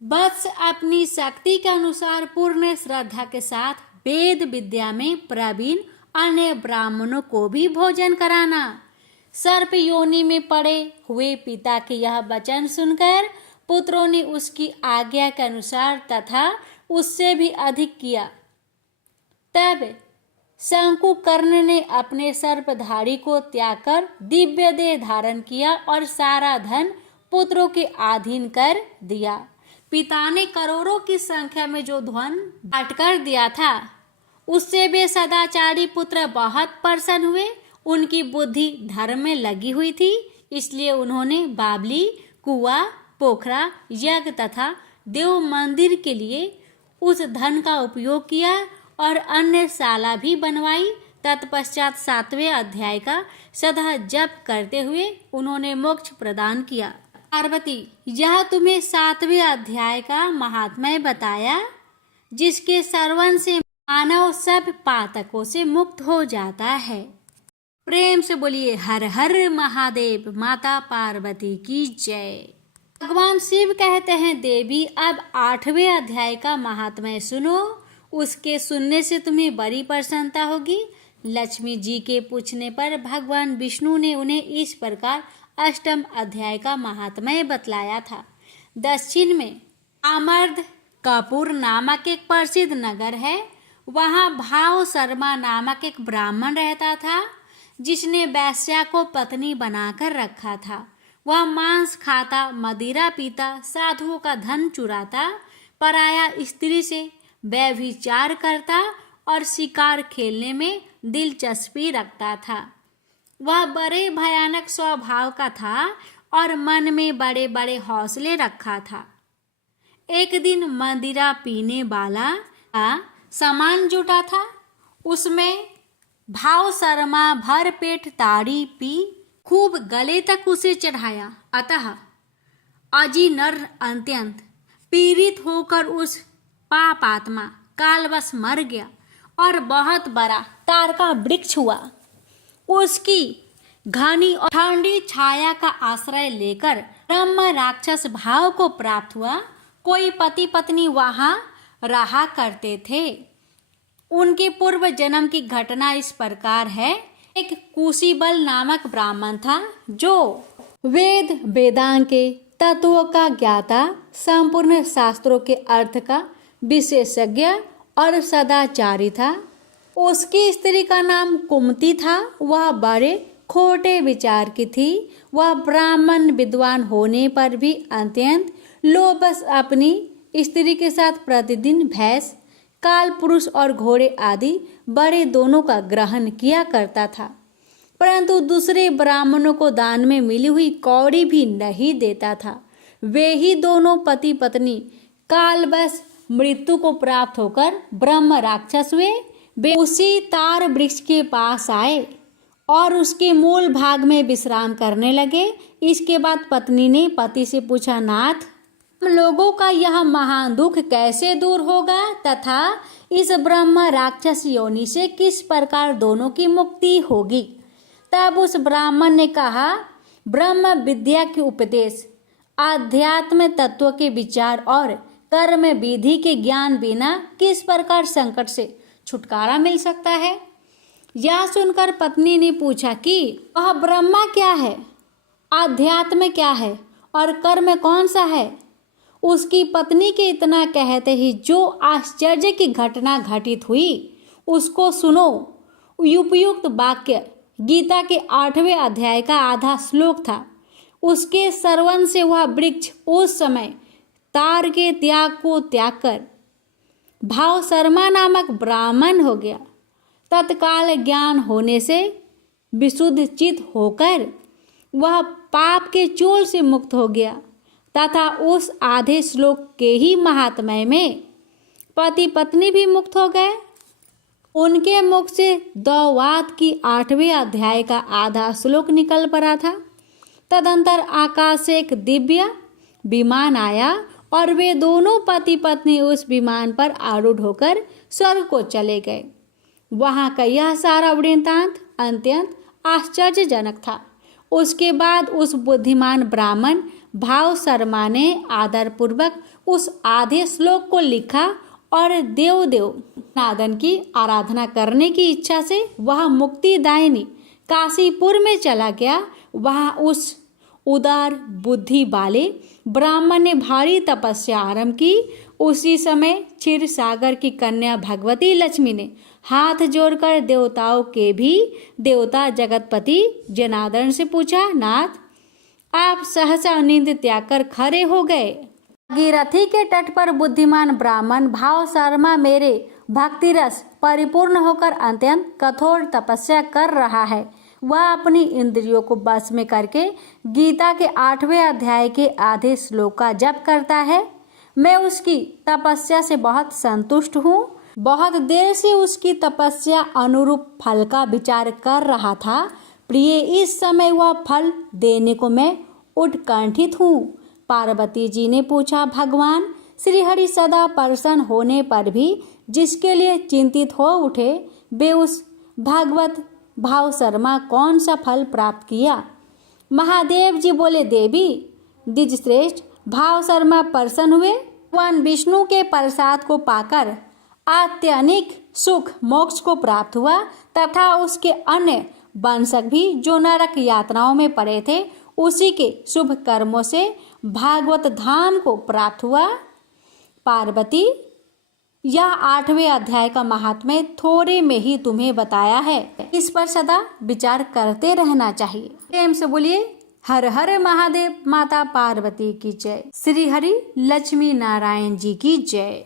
वत्स, अपनी शक्ति के अनुसार पूर्ण श्रद्धा के साथ वेद विद्या में प्रवीण अन्य ब्राह्मणों को भी भोजन कराना। सर्प योनि में पड़े हुए पिता के यह वचन सुनकर पुत्रों ने उसकी आज्ञा के अनुसार तथा उससे भी अधिक किया। तब शंकुकर्ण ने अपने सर्पधारी को त्याग कर दिव्य देह धारण किया और सारा धन पुत्रों के अधीन कर दिया। पिता ने करोड़ों की संख्या में जो धन बांट कर दिया था, उससे वे सदाचारी पुत्र बहुत प्रसन्न हुए। उनकी बुद्धि धर्म में लगी हुई थी, इसलिए उन्होंने बावली, कुआं, पोखरा, यज्ञ तथा देव मंदिर के लिए उस धन का उपयोग किया और अन्य शाला भी बनवाई। तत्पश्चात 7वें अध्याय का सदा जप करते हुए उन्होंने मोक्ष प्रदान किया। पार्वती, यह तुम्हें 7वें अध्याय का महात्म्य बताया, जिसके श्रवण से मानव सब पातकों से मुक्त हो जाता है। प्रेम से बोलिए हर हर महादेव। माता पार्वती की जय। भगवान शिव कहते हैं, देवी, अब 8वें अध्याय का महात्म्य सुनो। उसके सुनने से तुम्हें बड़ी प्रसन्नता होगी। लक्ष्मी जी के पूछने पर भगवान विष्णु ने उन्हें इस प्रकार 8वें अध्याय का महात्म्य बतलाया था। दक्षिण में आमर्द कपूर नामक एक प्रसिद्ध नगर है। वहाँ भाव शर्मा नामक एक ब्राह्मण रहता था, जिसने वैश्या को पत्नी बनाकर रखा था। वह मांस खाता, मदिरा पीता, साधुओं का धन चुराता, पराया स्त्री से व्यभिचार करता और शिकार खेलने में दिलचस्पी रखता था। वह बड़े भयानक स्वभाव का था और मन में बड़े बड़े हौसले रखा था। एक दिन मदिरा पीने वाला का सामान जुटा था। उसमें भाव शर्मा भर पेट ताड़ी पी खूब गले तक उसे चढ़ाया। अतः अजी नर अत्यंत पीड़ित होकर उस पापात्मा कालवश मर गया और बहुत बड़ा तार का वृक्ष हुआ। उसकी घनी और ठंडी छाया का आश्रय लेकर ब्रह्म राक्षस भाव को प्राप्त हुआ। कोई पति पत्नी वहां रहा करते थे। उनके पूर्व जन्म की घटना इस प्रकार है। एक कुशीबल नामक ब्राह्मण था, जो वेद वेदांग के तत्वों का ज्ञाता, संपूर्ण शास्त्रों के अर्थ का विशेषज्ञ और सदाचारी था। उसकी स्त्री का नाम कुमति था। वह बड़े खोटे विचार की थी। वह ब्राह्मण विद्वान होने पर भी अत्यंत लो बस अपनी स्त्री के साथ प्रतिदिन भैंस, काल पुरुष और घोड़े आदि बड़े दोनों का ग्रहण किया करता था, परंतु दूसरे ब्राह्मणों को दान में मिली हुई कौड़ी भी नहीं देता था। वे ही दोनों पति पत्नी कालवश मृत्यु को प्राप्त होकर ब्रह्म राक्षस हुए। वे उसी तार वृक्ष के पास आए और उसके मूल भाग में विश्राम करने लगे। इसके बाद पत्नी ने पति से पूछा, नाथ, हम लोगों का यह महान दुख कैसे दूर होगा तथा इस ब्रह्म राक्षस योनि से किस प्रकार दोनों की मुक्ति होगी? तब उस ब्राह्मण ने कहा, ब्रह्म विद्या के उपदेश, आध्यात्म तत्व के विचार और कर्म विधि के ज्ञान बिना किस प्रकार संकट से छुटकारा मिल सकता है? यह सुनकर पत्नी ने पूछा कि वह ब्रह्मा क्या है, आध्यात्म क्या है और कर्म कौन सा है? उसकी पत्नी के इतना कहते ही जो आश्चर्य की घटना घटित हुई उसको सुनो। उपयुक्त वाक्य गीता के 8वें अध्याय का आधा श्लोक था। उसके श्रवण से वह वृक्ष उस समय तार के त्याग को त्याग कर भाव शर्मा नामक ब्राह्मण हो गया। तत्काल ज्ञान होने से विशुद्ध चित होकर वह पाप के चोल से मुक्त हो गया तथा उस आधे श्लोक के ही महात्म्य में पति पत्नी भी मुक्त हो गए। उनके मुख से द्वैवाद की 8वें अध्याय का आधा श्लोक निकल पड़ा था। तदंतर आकाश से एक दिव्य विमान आया और वे दोनों पति पत्नी उस विमान पर आरूढ़ होकर स्वर्ग को चले गए। वहाँ का यह सारा वृत्तांत अत्यंत आश्चर्यजनक था। उसके बाद उस बुद्धिमान ब्राह्मण भाव शर्मा ने आदरपूर्वक उस आधे श्लोक को लिखा और देव नादन की आराधना करने की इच्छा से वह मुक्तिदायिनी काशीपुर में चला गया। वहाँ उस उदार बुद्धि वाले ब्राह्मण ने भारी तपस्या आरंभ की। उसी समय क्षीर सागर की कन्या भगवती लक्ष्मी ने हाथ जोड़कर देवताओं के भी देवता जगतपति जनार्दन से पूछा, नाथ, आप सहसा नींद त्याग कर खड़े हो गए। भागीरथी के तट पर बुद्धिमान ब्राह्मण भाव शर्मा मेरे भक्ति रस परिपूर्ण होकर अत्यंत कठोर तपस्या कर रहा है। वह अपनी इंद्रियों को बस में करके गीता के 8वें अध्याय के आधे श्लोक का जप करता है। मैं उसकी तपस्या से बहुत संतुष्ट हूँ। बहुत देर से उसकी तपस्या अनुरूप फल का विचार कर रहा था। प्रिय, इस समय वह फल देने को मैं उत्कंठित हूँ। पार्वती जी ने पूछा, भगवान श्रीहरि सदा प्रसन्न होने पर भी जिसके लिए चिंतित हो उठे, वे उस भागवत भाव शर्मा कौन सा फल प्राप्त किया? महादेव जी बोले, देवी द्विजश्रेष्ठ, भाव शर्मा प्रसन्न हुए। भगवान विष्णु के प्रसाद को पाकर अत्यधिक सुख मोक्ष को प्राप्त हुआ तथा उसके अन्य वंशक भी जो नरक यातनाओं में पड़े थे उसी के शुभ कर्मों से भागवत धाम को प्राप्त हुआ। पार्वती, यह 8वें अध्याय का महात्म्य थोड़े में ही तुम्हें बताया है। इस पर सदा विचार करते रहना चाहिए। प्रेम से बोलिए हर हर महादेव। माता पार्वती की जय। श्री हरि लक्ष्मी नारायण जी की जय।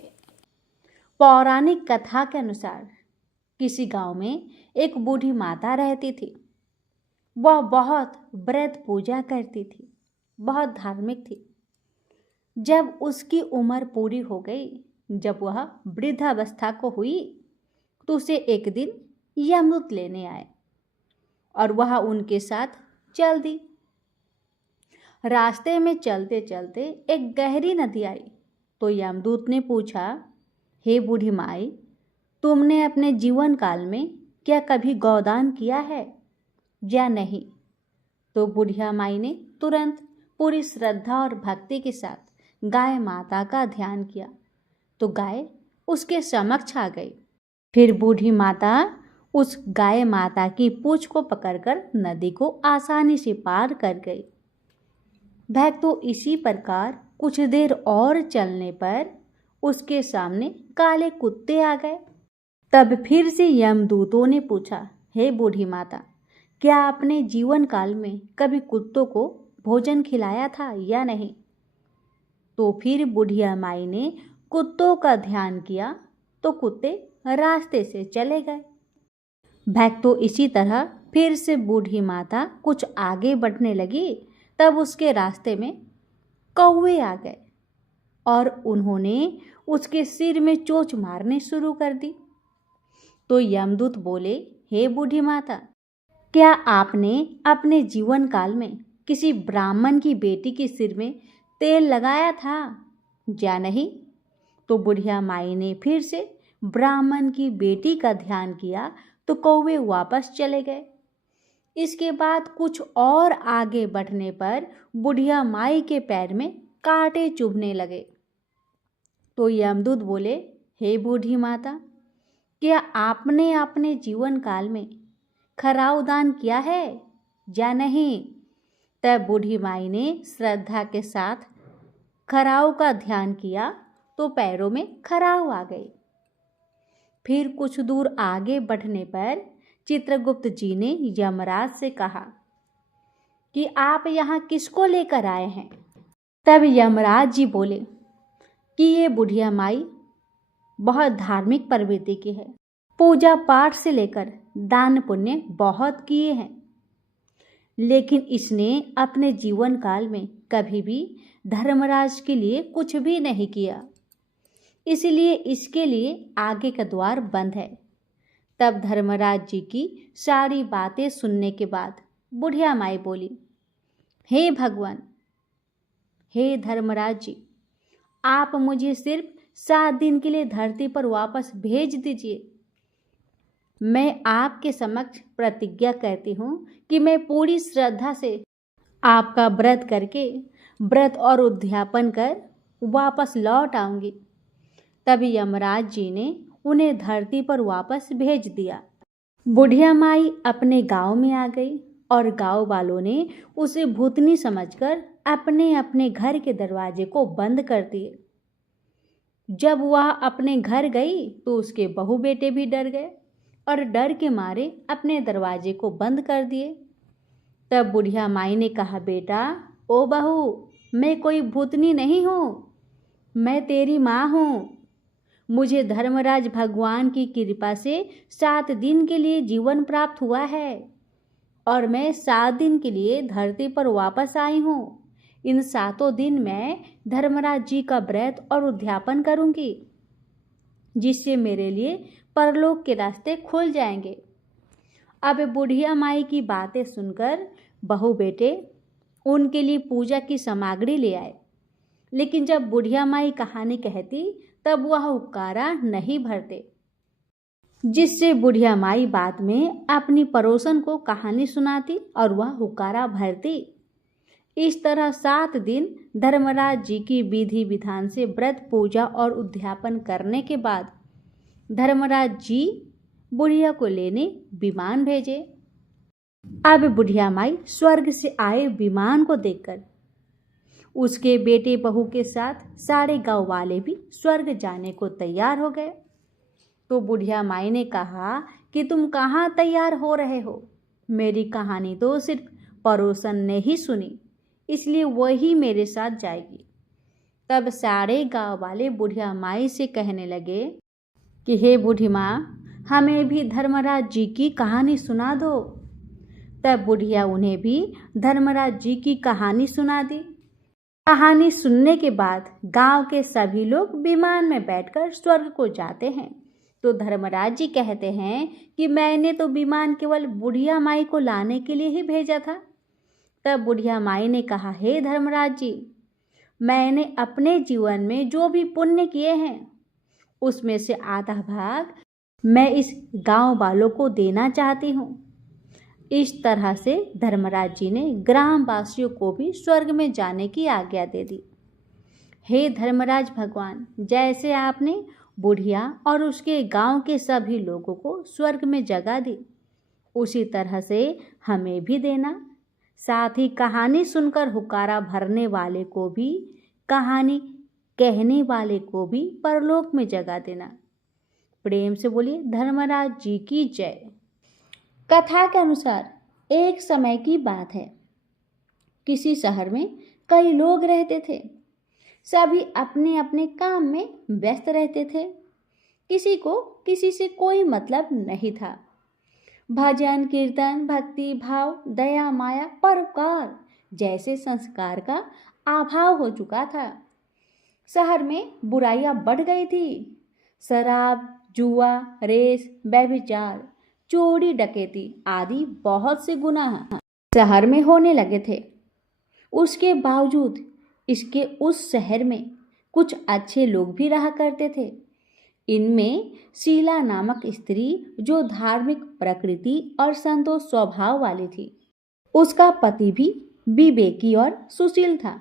पौराणिक कथा के अनुसार किसी गांव में एक बूढ़ी माता रहती थी। वह बहुत व्रत पूजा करती थी, बहुत धार्मिक थी। जब उसकी उम्र पूरी हो गई, जब वह वृद्धावस्था को हुई, तो उसे एक दिन यमदूत लेने आए और वह उनके साथ चल दी। रास्ते में चलते चलते एक गहरी नदी आई तो यमदूत ने पूछा, हे बूढ़ी माई, तुमने अपने जीवन काल में क्या कभी गौदान किया है या नहीं? तो बुढ़िया माई ने तुरंत पूरी श्रद्धा और भक्ति के साथ गाय माता का ध्यान किया तो गाय उसके समक्ष आ गई। फिर बूढ़ी माता उस गाय माता की पूंछ को पकड़कर नदी को आसानी से पार कर गई। भक्तों, इसी प्रकार कुछ देर और चलने पर उसके सामने काले कुत्ते आ गए। तब फिर से यमदूतों ने पूछा, हे बूढ़ी माता, क्या आपने जीवन काल में कभी कुत्तों को भोजन खिलाया था या नहीं? तो फिर बुढ़िया माई ने कुत्तों का ध्यान किया तो कुत्ते रास्ते से चले गए। भक्तों इसी तरह फिर से बूढ़ी माता कुछ आगे बढ़ने लगी, तब उसके रास्ते में कौवे आ गए और उन्होंने उसके सिर में चोंच मारने शुरू कर दी। तो यमदूत बोले, हे बूढ़ी माता, क्या आपने अपने जीवन काल में किसी ब्राह्मण की बेटी के सिर में तेल लगाया था या नहीं? तो बुढ़िया माई ने फिर से ब्राह्मण की बेटी का ध्यान किया तो कौवे वापस चले गए। इसके बाद कुछ और आगे बढ़ने पर बुढ़िया माई के पैर में कांटे चुभने लगे। तो यमदूत बोले, हे बूढ़ी माता, क्या आपने अपने जीवन काल में खराउ दान किया है या नहीं? तब बूढ़ी माई ने श्रद्धा के साथ खराउ का ध्यान किया तो पैरों में खराउ आ गई। फिर कुछ दूर आगे बढ़ने पर चित्रगुप्त जी ने यमराज से कहा कि आप यहाँ किसको लेकर आए हैं? तब यमराज जी बोले कि ये बुढ़िया माई बहुत धार्मिक प्रवृत्ति की है, पूजा पाठ से लेकर दान पुण्य बहुत किए हैं, लेकिन इसने अपने जीवन काल में कभी भी धर्मराज के लिए कुछ भी नहीं किया, इसलिए इसके लिए आगे का द्वार बंद है। तब धर्मराज जी की सारी बातें सुनने के बाद बुढ़िया माई बोली, हे भगवान, हे धर्मराज जी, आप मुझे सिर्फ 7 दिन के लिए धरती पर वापस भेज दीजिए। मैं आपके समक्ष प्रतिज्ञा करती हूँ कि मैं पूरी श्रद्धा से आपका व्रत करके व्रत और उद्यापन कर वापस लौट आऊँगी। तभी यमराज जी ने उन्हें धरती पर वापस भेज दिया। बुढ़िया माई अपने गांव में आ गई और गांव वालों ने उसे भूतनी समझकर अपने अपने घर के दरवाजे को बंद कर दिए। जब वह अपने घर गई तो उसके बहू बेटे भी डर गए और डर के मारे अपने दरवाजे को बंद कर दिए। तब बुढ़िया माई ने कहा, बेटा, ओ बहू, मैं कोई भूतनी नहीं हूँ, मैं तेरी माँ हूँ। मुझे धर्मराज भगवान की कृपा से 7 दिन के लिए जीवन प्राप्त हुआ है और मैं 7 दिन के लिए धरती पर वापस आई हूँ। इन 7 दिन मैं धर्मराज जी का व्रत और उद्यापन करूँगी, जिससे मेरे लिए परलोक के रास्ते खुल जाएंगे। अब बुढ़िया माई की बातें सुनकर बहू बेटे उनके लिए पूजा की सामग्री ले आए, लेकिन जब बुढ़िया माई कहानी कहती तब वह हुक्कारा नहीं भरते, जिससे बुढ़िया माई बाद में अपनी पड़ोसन को कहानी सुनाती और वह हुक्कारा भरती। इस तरह 7 दिन धर्मराज जी की विधि विधान से व्रत पूजा और उद्यापन करने के बाद धर्मराज जी बुढ़िया को लेने विमान भेजे। अब बुढ़िया माई स्वर्ग से आए विमान को देखकर उसके बेटे बहू के साथ सारे गांव वाले भी स्वर्ग जाने को तैयार हो गए। तो बुढ़िया माई ने कहा कि तुम कहाँ तैयार हो रहे हो? मेरी कहानी तो सिर्फ पड़ोसन ने ही सुनी, इसलिए वही मेरे साथ जाएगी। तब सारे गांव वाले बुढ़िया माई से कहने लगे कि हे बूढ़ी माँ, हमें भी धर्मराज जी की कहानी सुना दो। तब बुढ़िया उन्हें भी धर्मराज जी की कहानी सुना दी। कहानी सुनने के बाद गांव के सभी लोग विमान में बैठकर स्वर्ग को जाते हैं। तो धर्मराज जी कहते हैं कि मैंने तो विमान केवल बुढ़िया माई को लाने के लिए ही भेजा था। तब बुढ़िया माई ने कहा, हे धर्मराज जी, मैंने अपने जीवन में जो भी पुण्य किए हैं उसमें से आधा भाग मैं इस गांव वालों को देना चाहती हूँ। इस तरह से धर्मराज जी ने ग्राम वासियों को भी स्वर्ग में जाने की आज्ञा दे दी। हे धर्मराज भगवान, जैसे आपने बुढ़िया और उसके गांव के सभी लोगों को स्वर्ग में जगह दी, उसी तरह से हमें भी देना। साथ ही कहानी सुनकर हुक्कारा भरने वाले को भी, कहानी कहने वाले को भी परलोक में जगह देना। प्रेम से बोलिए धर्मराज जी की जय। कथा के अनुसार एक समय की बात है, किसी शहर में कई लोग रहते थे। सभी अपने अपने काम में व्यस्त रहते थे। किसी को किसी से कोई मतलब नहीं था। भजन कीर्तन भक्ति भाव दया माया परोपकार जैसे संस्कार का अभाव हो चुका था। शहर में बुराइयां बढ़ गई थी। शराब जुआ रेस व्यभिचार चोरी डकैती आदि बहुत से गुनाह शहर में होने लगे थे। उसके बावजूद इसके उस शहर में कुछ अच्छे लोग भी रहा करते थे। इनमें शीला नामक स्त्री जो धार्मिक प्रकृति और संतोष स्वभाव वाली थी। उसका पति भी विवेकी और सुशील था।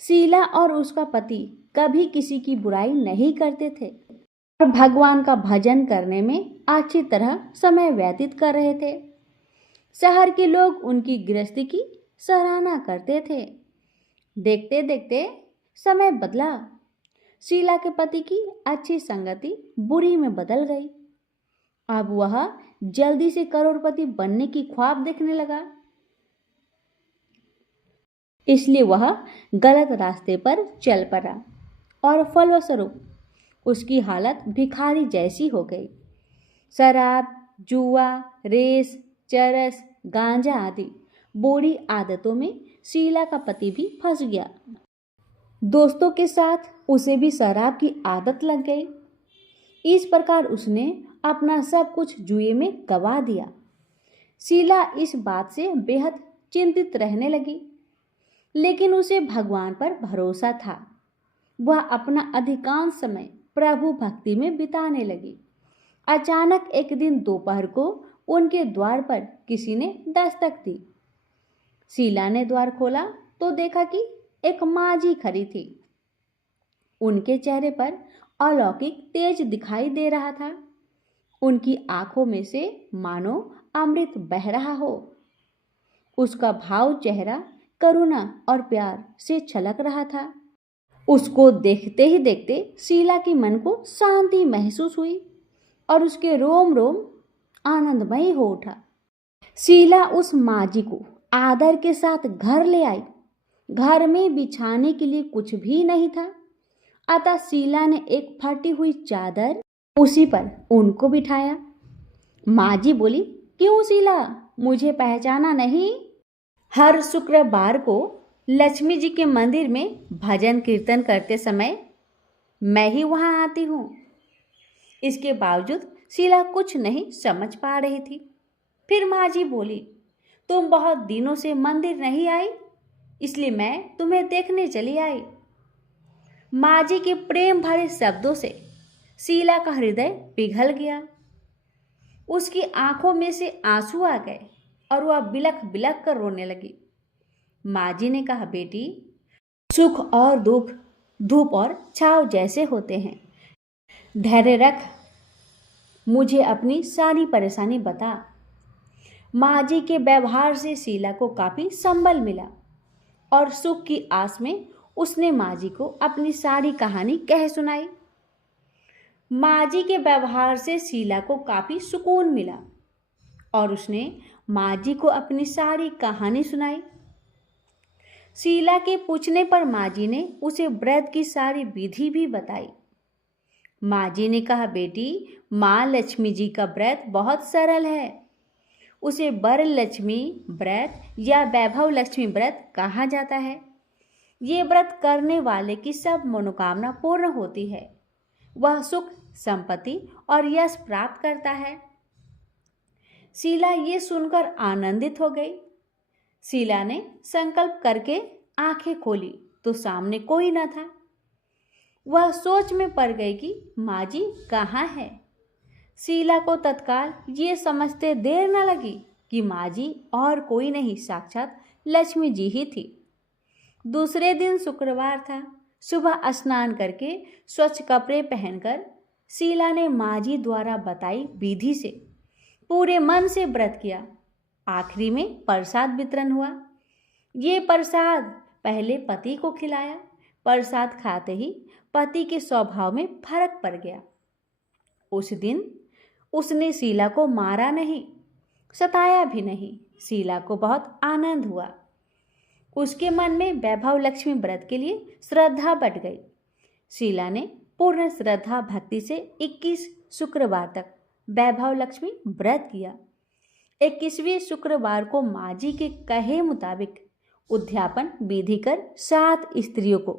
शीला और उसका पति कभी किसी की बुराई नहीं करते थे और भगवान का भजन करने में अच्छी तरह समय व्यतीत कर रहे थे। शहर के लोग उनकी गृहस्थी की सराहना करते थे। देखते देखते समय बदला। शीला के पति की अच्छी संगति बुरी में बदल गई। अब वह जल्दी से करोड़पति बनने की ख्वाब देखने लगा। इसलिए वह गलत रास्ते पर चल पड़ा और फलस्वरूप उसकी हालत भिखारी जैसी हो गई। शराब जुआ रेस चरस गांजा आदि बुरी आदतों में शीला का पति भी फंस गया। दोस्तों के साथ उसे भी शराब की आदत लग गई। इस प्रकार उसने अपना सब कुछ जुए में गवा दिया। शीला इस बात से बेहद चिंतित रहने लगी, लेकिन उसे भगवान पर भरोसा था। वह अपना अधिकांश समय प्रभु भक्ति में बिताने लगी। अचानक एक दिन दोपहर को उनके द्वार पर किसी ने दस्तक दी। शीला ने द्वार खोला तो देखा कि एक माँ जी खड़ी थी। उनके चेहरे पर अलौकिक तेज दिखाई दे रहा था। उनकी आंखों में से मानो अमृत बह रहा हो। उसका भाव चेहरा करुणा और प्यार से छलक रहा था। उसको देखते ही देखते शीला के मन को शांति महसूस हुई और उसके रोम रोम आनंदमय हो उठा। शीला उस माँ जी को आदर के साथ घर ले आई। घर में बिछाने के लिए कुछ भी नहीं था, अतः शीला ने एक फटी हुई चादर उसी पर उनको बिठाया। माँ जी बोली, क्यों शीला, मुझे पहचाना नहीं? हर शुक्रवार को लक्ष्मी जी के मंदिर में भजन कीर्तन करते समय मैं ही वहां आती हूँ। इसके बावजूद शीला कुछ नहीं समझ पा रही थी। फिर माँ जी बोली, तुम बहुत दिनों से मंदिर नहीं आई, इसलिए मैं तुम्हें देखने चली आई। माँ जी के प्रेम भरे शब्दों से शीला का हृदय पिघल गया। उसकी आंखों में से आंसू आ गए और वह बिलख बिलख कर रोने लगी। माँ जी ने कहा, बेटी, सुख और दुख धूप और छाव जैसे होते हैं। धैर्य रख, मुझे अपनी सारी परेशानी बता। माँ जी के व्यवहार से शीला को काफी संबल मिला और सुख की आस में उसने माँ जी को अपनी सारी कहानी कह सुनाई। माँ जी के व्यवहार से शीला को काफी सुकून मिला और उसने माँ जी को अपनी सारी कहानी सुनाई। शीला के पूछने पर माँ जी ने उसे व्रत की सारी विधि भी बताई। माँ जी ने कहा, बेटी, माँ लक्ष्मी जी का व्रत बहुत सरल है। उसे वर लक्ष्मी व्रत या वैभव लक्ष्मी व्रत कहा जाता है। ये व्रत करने वाले की सब मनोकामना पूर्ण होती है। वह सुख संपत्ति और यश प्राप्त करता है। शीला ये सुनकर आनंदित हो गई। शीला ने संकल्प करके आंखें खोली तो सामने कोई न था। वह सोच में पड़ गई कि माँ जी कहाँ है। शीला को तत्काल ये समझते देर न लगी कि माँ जी और कोई नहीं, साक्षात लक्ष्मी जी ही थी। दूसरे दिन शुक्रवार था। सुबह स्नान करके स्वच्छ कपड़े पहनकर शीला ने माँ जी द्वारा बताई विधि से पूरे मन से व्रत किया। आखिरी में प्रसाद वितरण हुआ। ये प्रसाद पहले पति को खिलाया। प्रसाद खाते ही पति के स्वभाव में फर्क पड़ गया। उस दिन उसने शीला को मारा नहीं, सताया भी नहीं। शीला को बहुत आनंद हुआ। उसके मन में वैभव लक्ष्मी व्रत के लिए श्रद्धा बढ़ गई। शीला ने पूर्ण श्रद्धा भक्ति से 21 शुक्रवार तक वैभव लक्ष्मी व्रत किया। 21वें शुक्रवार को माँ जी के कहे मुताबिक उद्यापन विधि कर 7 स्त्रियों को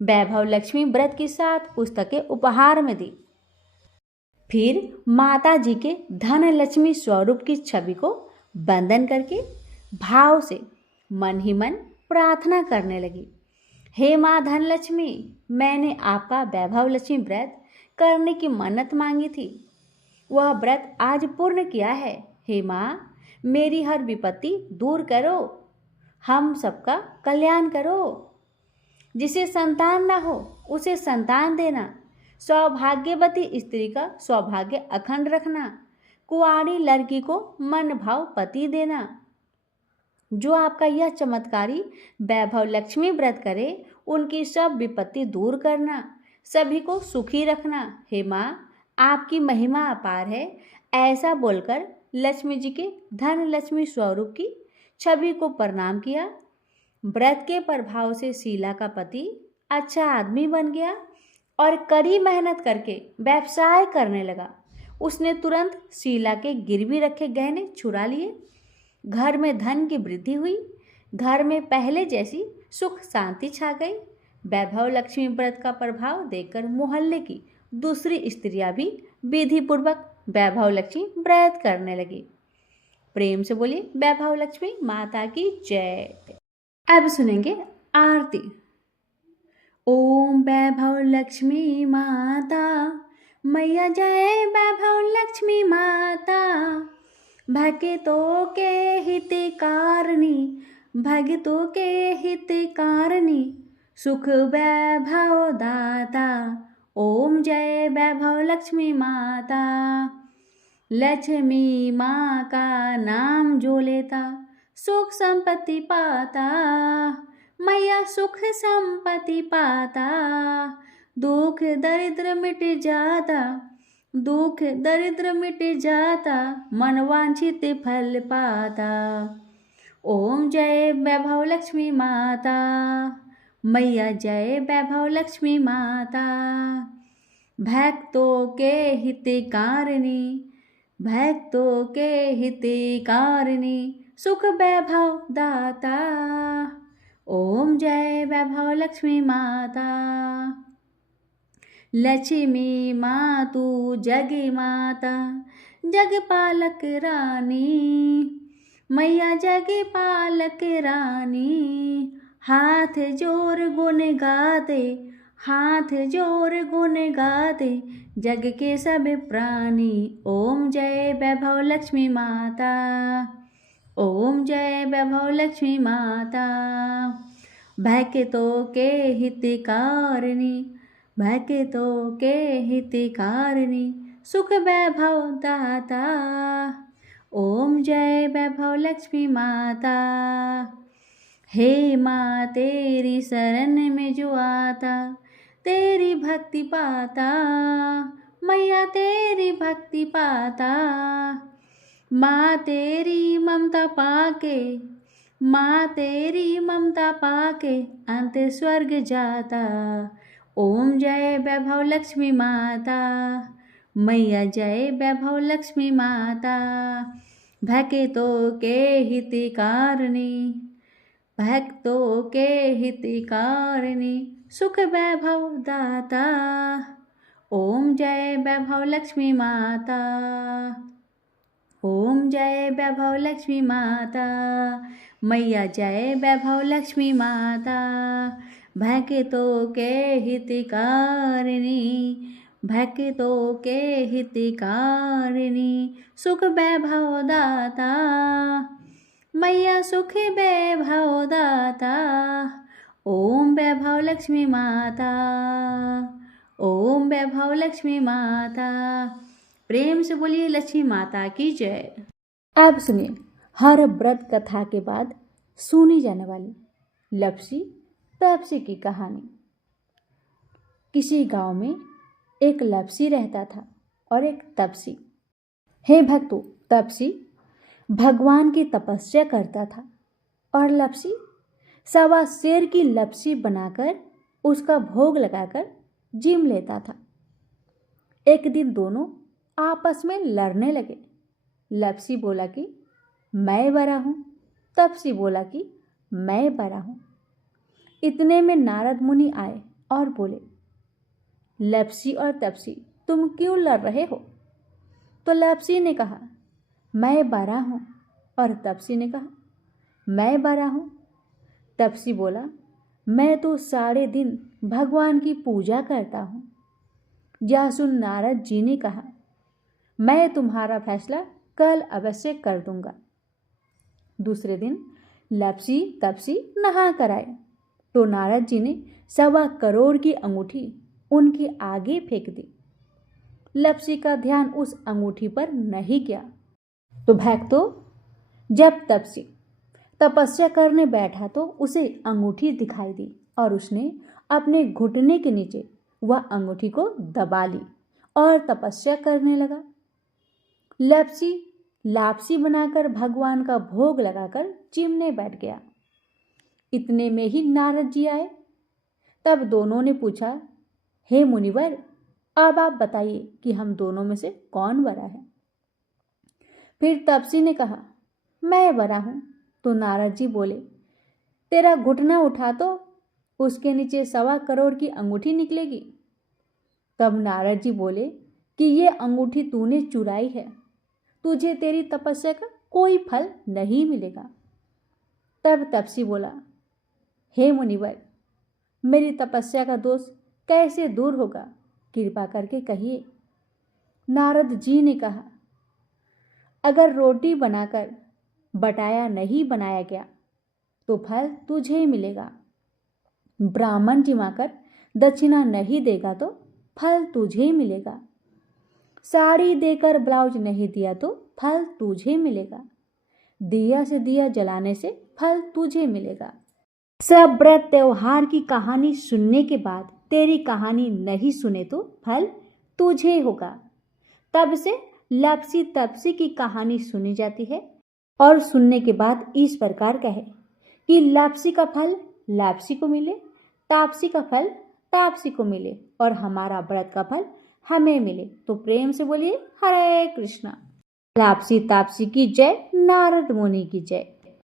वैभव लक्ष्मी व्रत की 7 पुस्तकें उपहार में दी। फिर माता जी के धन लक्ष्मी स्वरूप की छवि को वंदन करके भाव से मन ही मन प्रार्थना करने लगी। हे माँ धन लक्ष्मी, मैंने आपका वैभव लक्ष्मी व्रत करने की मन्नत मांगी थी, वह व्रत आज पूर्ण किया है। हे माँ, मेरी हर विपत्ति दूर करो, हम सबका कल्याण करो। जिसे संतान न हो उसे संतान देना, सौभाग्यवती स्त्री का सौभाग्य अखंड रखना, कुंवारी लड़की को मन भाव पति देना। जो आपका यह चमत्कारी वैभव लक्ष्मी व्रत करे उनकी सब विपत्ति दूर करना, सभी को सुखी रखना। हे माँ, आपकी महिमा अपार है। ऐसा बोलकर लक्ष्मी जी के धन लक्ष्मी स्वरूप की छवि को प्रणाम किया। व्रत के प्रभाव से शीला का पति अच्छा आदमी बन गया और कड़ी मेहनत करके व्यवसाय करने लगा। उसने तुरंत शीला के गिरवी रखे गहने छुड़ा लिए। घर में धन की वृद्धि हुई। घर में पहले जैसी सुख शांति छा गई। वैभव लक्ष्मी व्रत का प्रभाव देखकर मोहल्ले की दूसरी स्त्रियां भी विधि पूर्वक वैभव लक्ष्मी व्रत करने लगी। प्रेम से बोलिए वैभव लक्ष्मी माता की जय। अब सुनेंगे आरती। ओम वैभव लक्ष्मी माता मैया जय, वैभव लक्ष्मी माता भक्तों के हितकारिणी, भक्तों के हितकारिणी, सुख वैभव दाता। ओम जय वैभव लक्ष्मी माता। लक्ष्मी माँ का नाम जो लेता सुख संपत्ति पाता, मैया सुख संपत्ति पाता। दुख दरिद्र मिट जाता, दुख दरिद्र मिट जाता, मन वांछित फल पाता। ओम जय वैभव लक्ष्मी माता, मैया जय वैभव लक्ष्मी माता। भक्तों के हितकारिणी, भक्तों के हितकारिणी, सुख वैभव दाता। ओम जय वैभव लक्ष्मी माता। लक्ष्मी माँ तू जग माता, जग पालक रानी, मैया जग पालक रानी। हाथ जोर गुण गाते, हाथ जोर गुण गाते, जग के सब प्राणी। ओम जय वैभव लक्ष्मी माता, ओम जय वैभव लक्ष्मी माता। भक्तों के हितकारिणी, भक्तों के हितकारिणी, सुख वैभव दाता। ओम जय वैभव लक्ष्मी माता। हे माँ तेरी शरण में जो आता, तेरी भक्ति पाता, मैया तेरी भक्ति पाता। माँ तेरी ममता पाके, माँ तेरी ममता पाके, अंत स्वर्ग जाता। ओम जय वैभव लक्ष्मी माता, मैया जय वैभव लक्ष्मी माता। भक्तों के हितकारिणी, भक्तों के हितकारिणी, सुख वैभव दाता। ओम जय वैभव लक्ष्मी माता, ओम जय वैभव लक्ष्मी माता। मैया जय वैभव लक्ष्मी माता। भक्तों के हितकारिणी, भक्तों के हितकारिणी, सुख वैभव दाता, मैया सुख वैभव दाता। ओम वैभव लक्ष्मी माता, ओम वैभव लक्ष्मी माता। प्रेम से बोलिए लक्ष्मी माता की जय। अब सुनिए हर व्रत कथा के बाद सुनी जाने वाली लप्सी तपसी की कहानी। किसी गांव में एक लप्सी रहता था और एक तपसी। हे भक्तों, तपसी भगवान की तपस्या करता था और लप्सी सवा शेर की लपसी बनाकर उसका भोग लगाकर जिम लेता था। एक दिन दोनों आपस में लड़ने लगे। लपसी बोला कि मैं बड़ा हूं, तपसी बोला कि मैं बड़ा हूं। इतने में नारद मुनि आए और बोले, लपसी और तपसी तुम क्यों लड़ रहे हो? तो लपसी ने कहा, मैं बड़ा हूं, और तपसी ने कहा, मैं बड़ा हूं। तपसी बोला, मैं तो सारे दिन भगवान की पूजा करता हूं। यह सुन नारद जी ने कहा, मैं तुम्हारा फैसला कल अवश्य कर दूंगा। दूसरे दिन लपसी तपसी नहा कर आए तो नारद जी ने 1.25 करोड़ की अंगूठी उनके आगे फेंक दी। लपसी का ध्यान उस अंगूठी पर नहीं गया। तो भक्तों, जब तपसी तपस्या करने बैठा तो उसे अंगूठी दिखाई दी और उसने अपने घुटने के नीचे वह अंगूठी को दबा ली और तपस्या करने लगा। लपसी लापसी बनाकर भगवान का भोग लगाकर चिमने बैठ गया। इतने में ही नारद जी आए। तब दोनों ने पूछा, हे मुनिवर, अब आप बताइए कि हम दोनों में से कौन बड़ा है? फिर तपसी ने कहा, मैं बड़ा हूं। तो नारद जी बोले, तेरा घुटना उठा तो उसके नीचे 1.25 करोड़ की अंगूठी निकलेगी। तब नारद जी बोले कि ये अंगूठी तूने चुराई है, तुझे तेरी तपस्या का कोई फल नहीं मिलेगा। तब तपसी बोला, हे मुनिवर, मेरी तपस्या का दोष कैसे दूर होगा, कृपा करके कहिए। नारद जी ने कहा, अगर रोटी बनाकर बटाया नहीं बनाया गया तो फल तुझे ही मिलेगा। ब्राह्मण जिमाकर दक्षिणा नहीं देगा तो फल तुझे ही मिलेगा। साड़ी देकर ब्लाउज नहीं दिया तो फल तुझे मिलेगा। दिया से दिया जलाने से फल तुझे मिलेगा। सब व्रत त्योहार की कहानी सुनने के बाद तेरी कहानी नहीं सुने तो फल तुझे होगा। तब से लपसी तपसी की कहानी सुनी जाती है और सुनने के बाद इस प्रकार कहे कि लपसी का फल लापसी को मिले, तापसी का फल तापसी को मिले और हमारा व्रत का फल हमें मिले। तो प्रेम से बोलिए हरे कृष्णा। लापसी तापसी की जय, नारद मुनि की जय।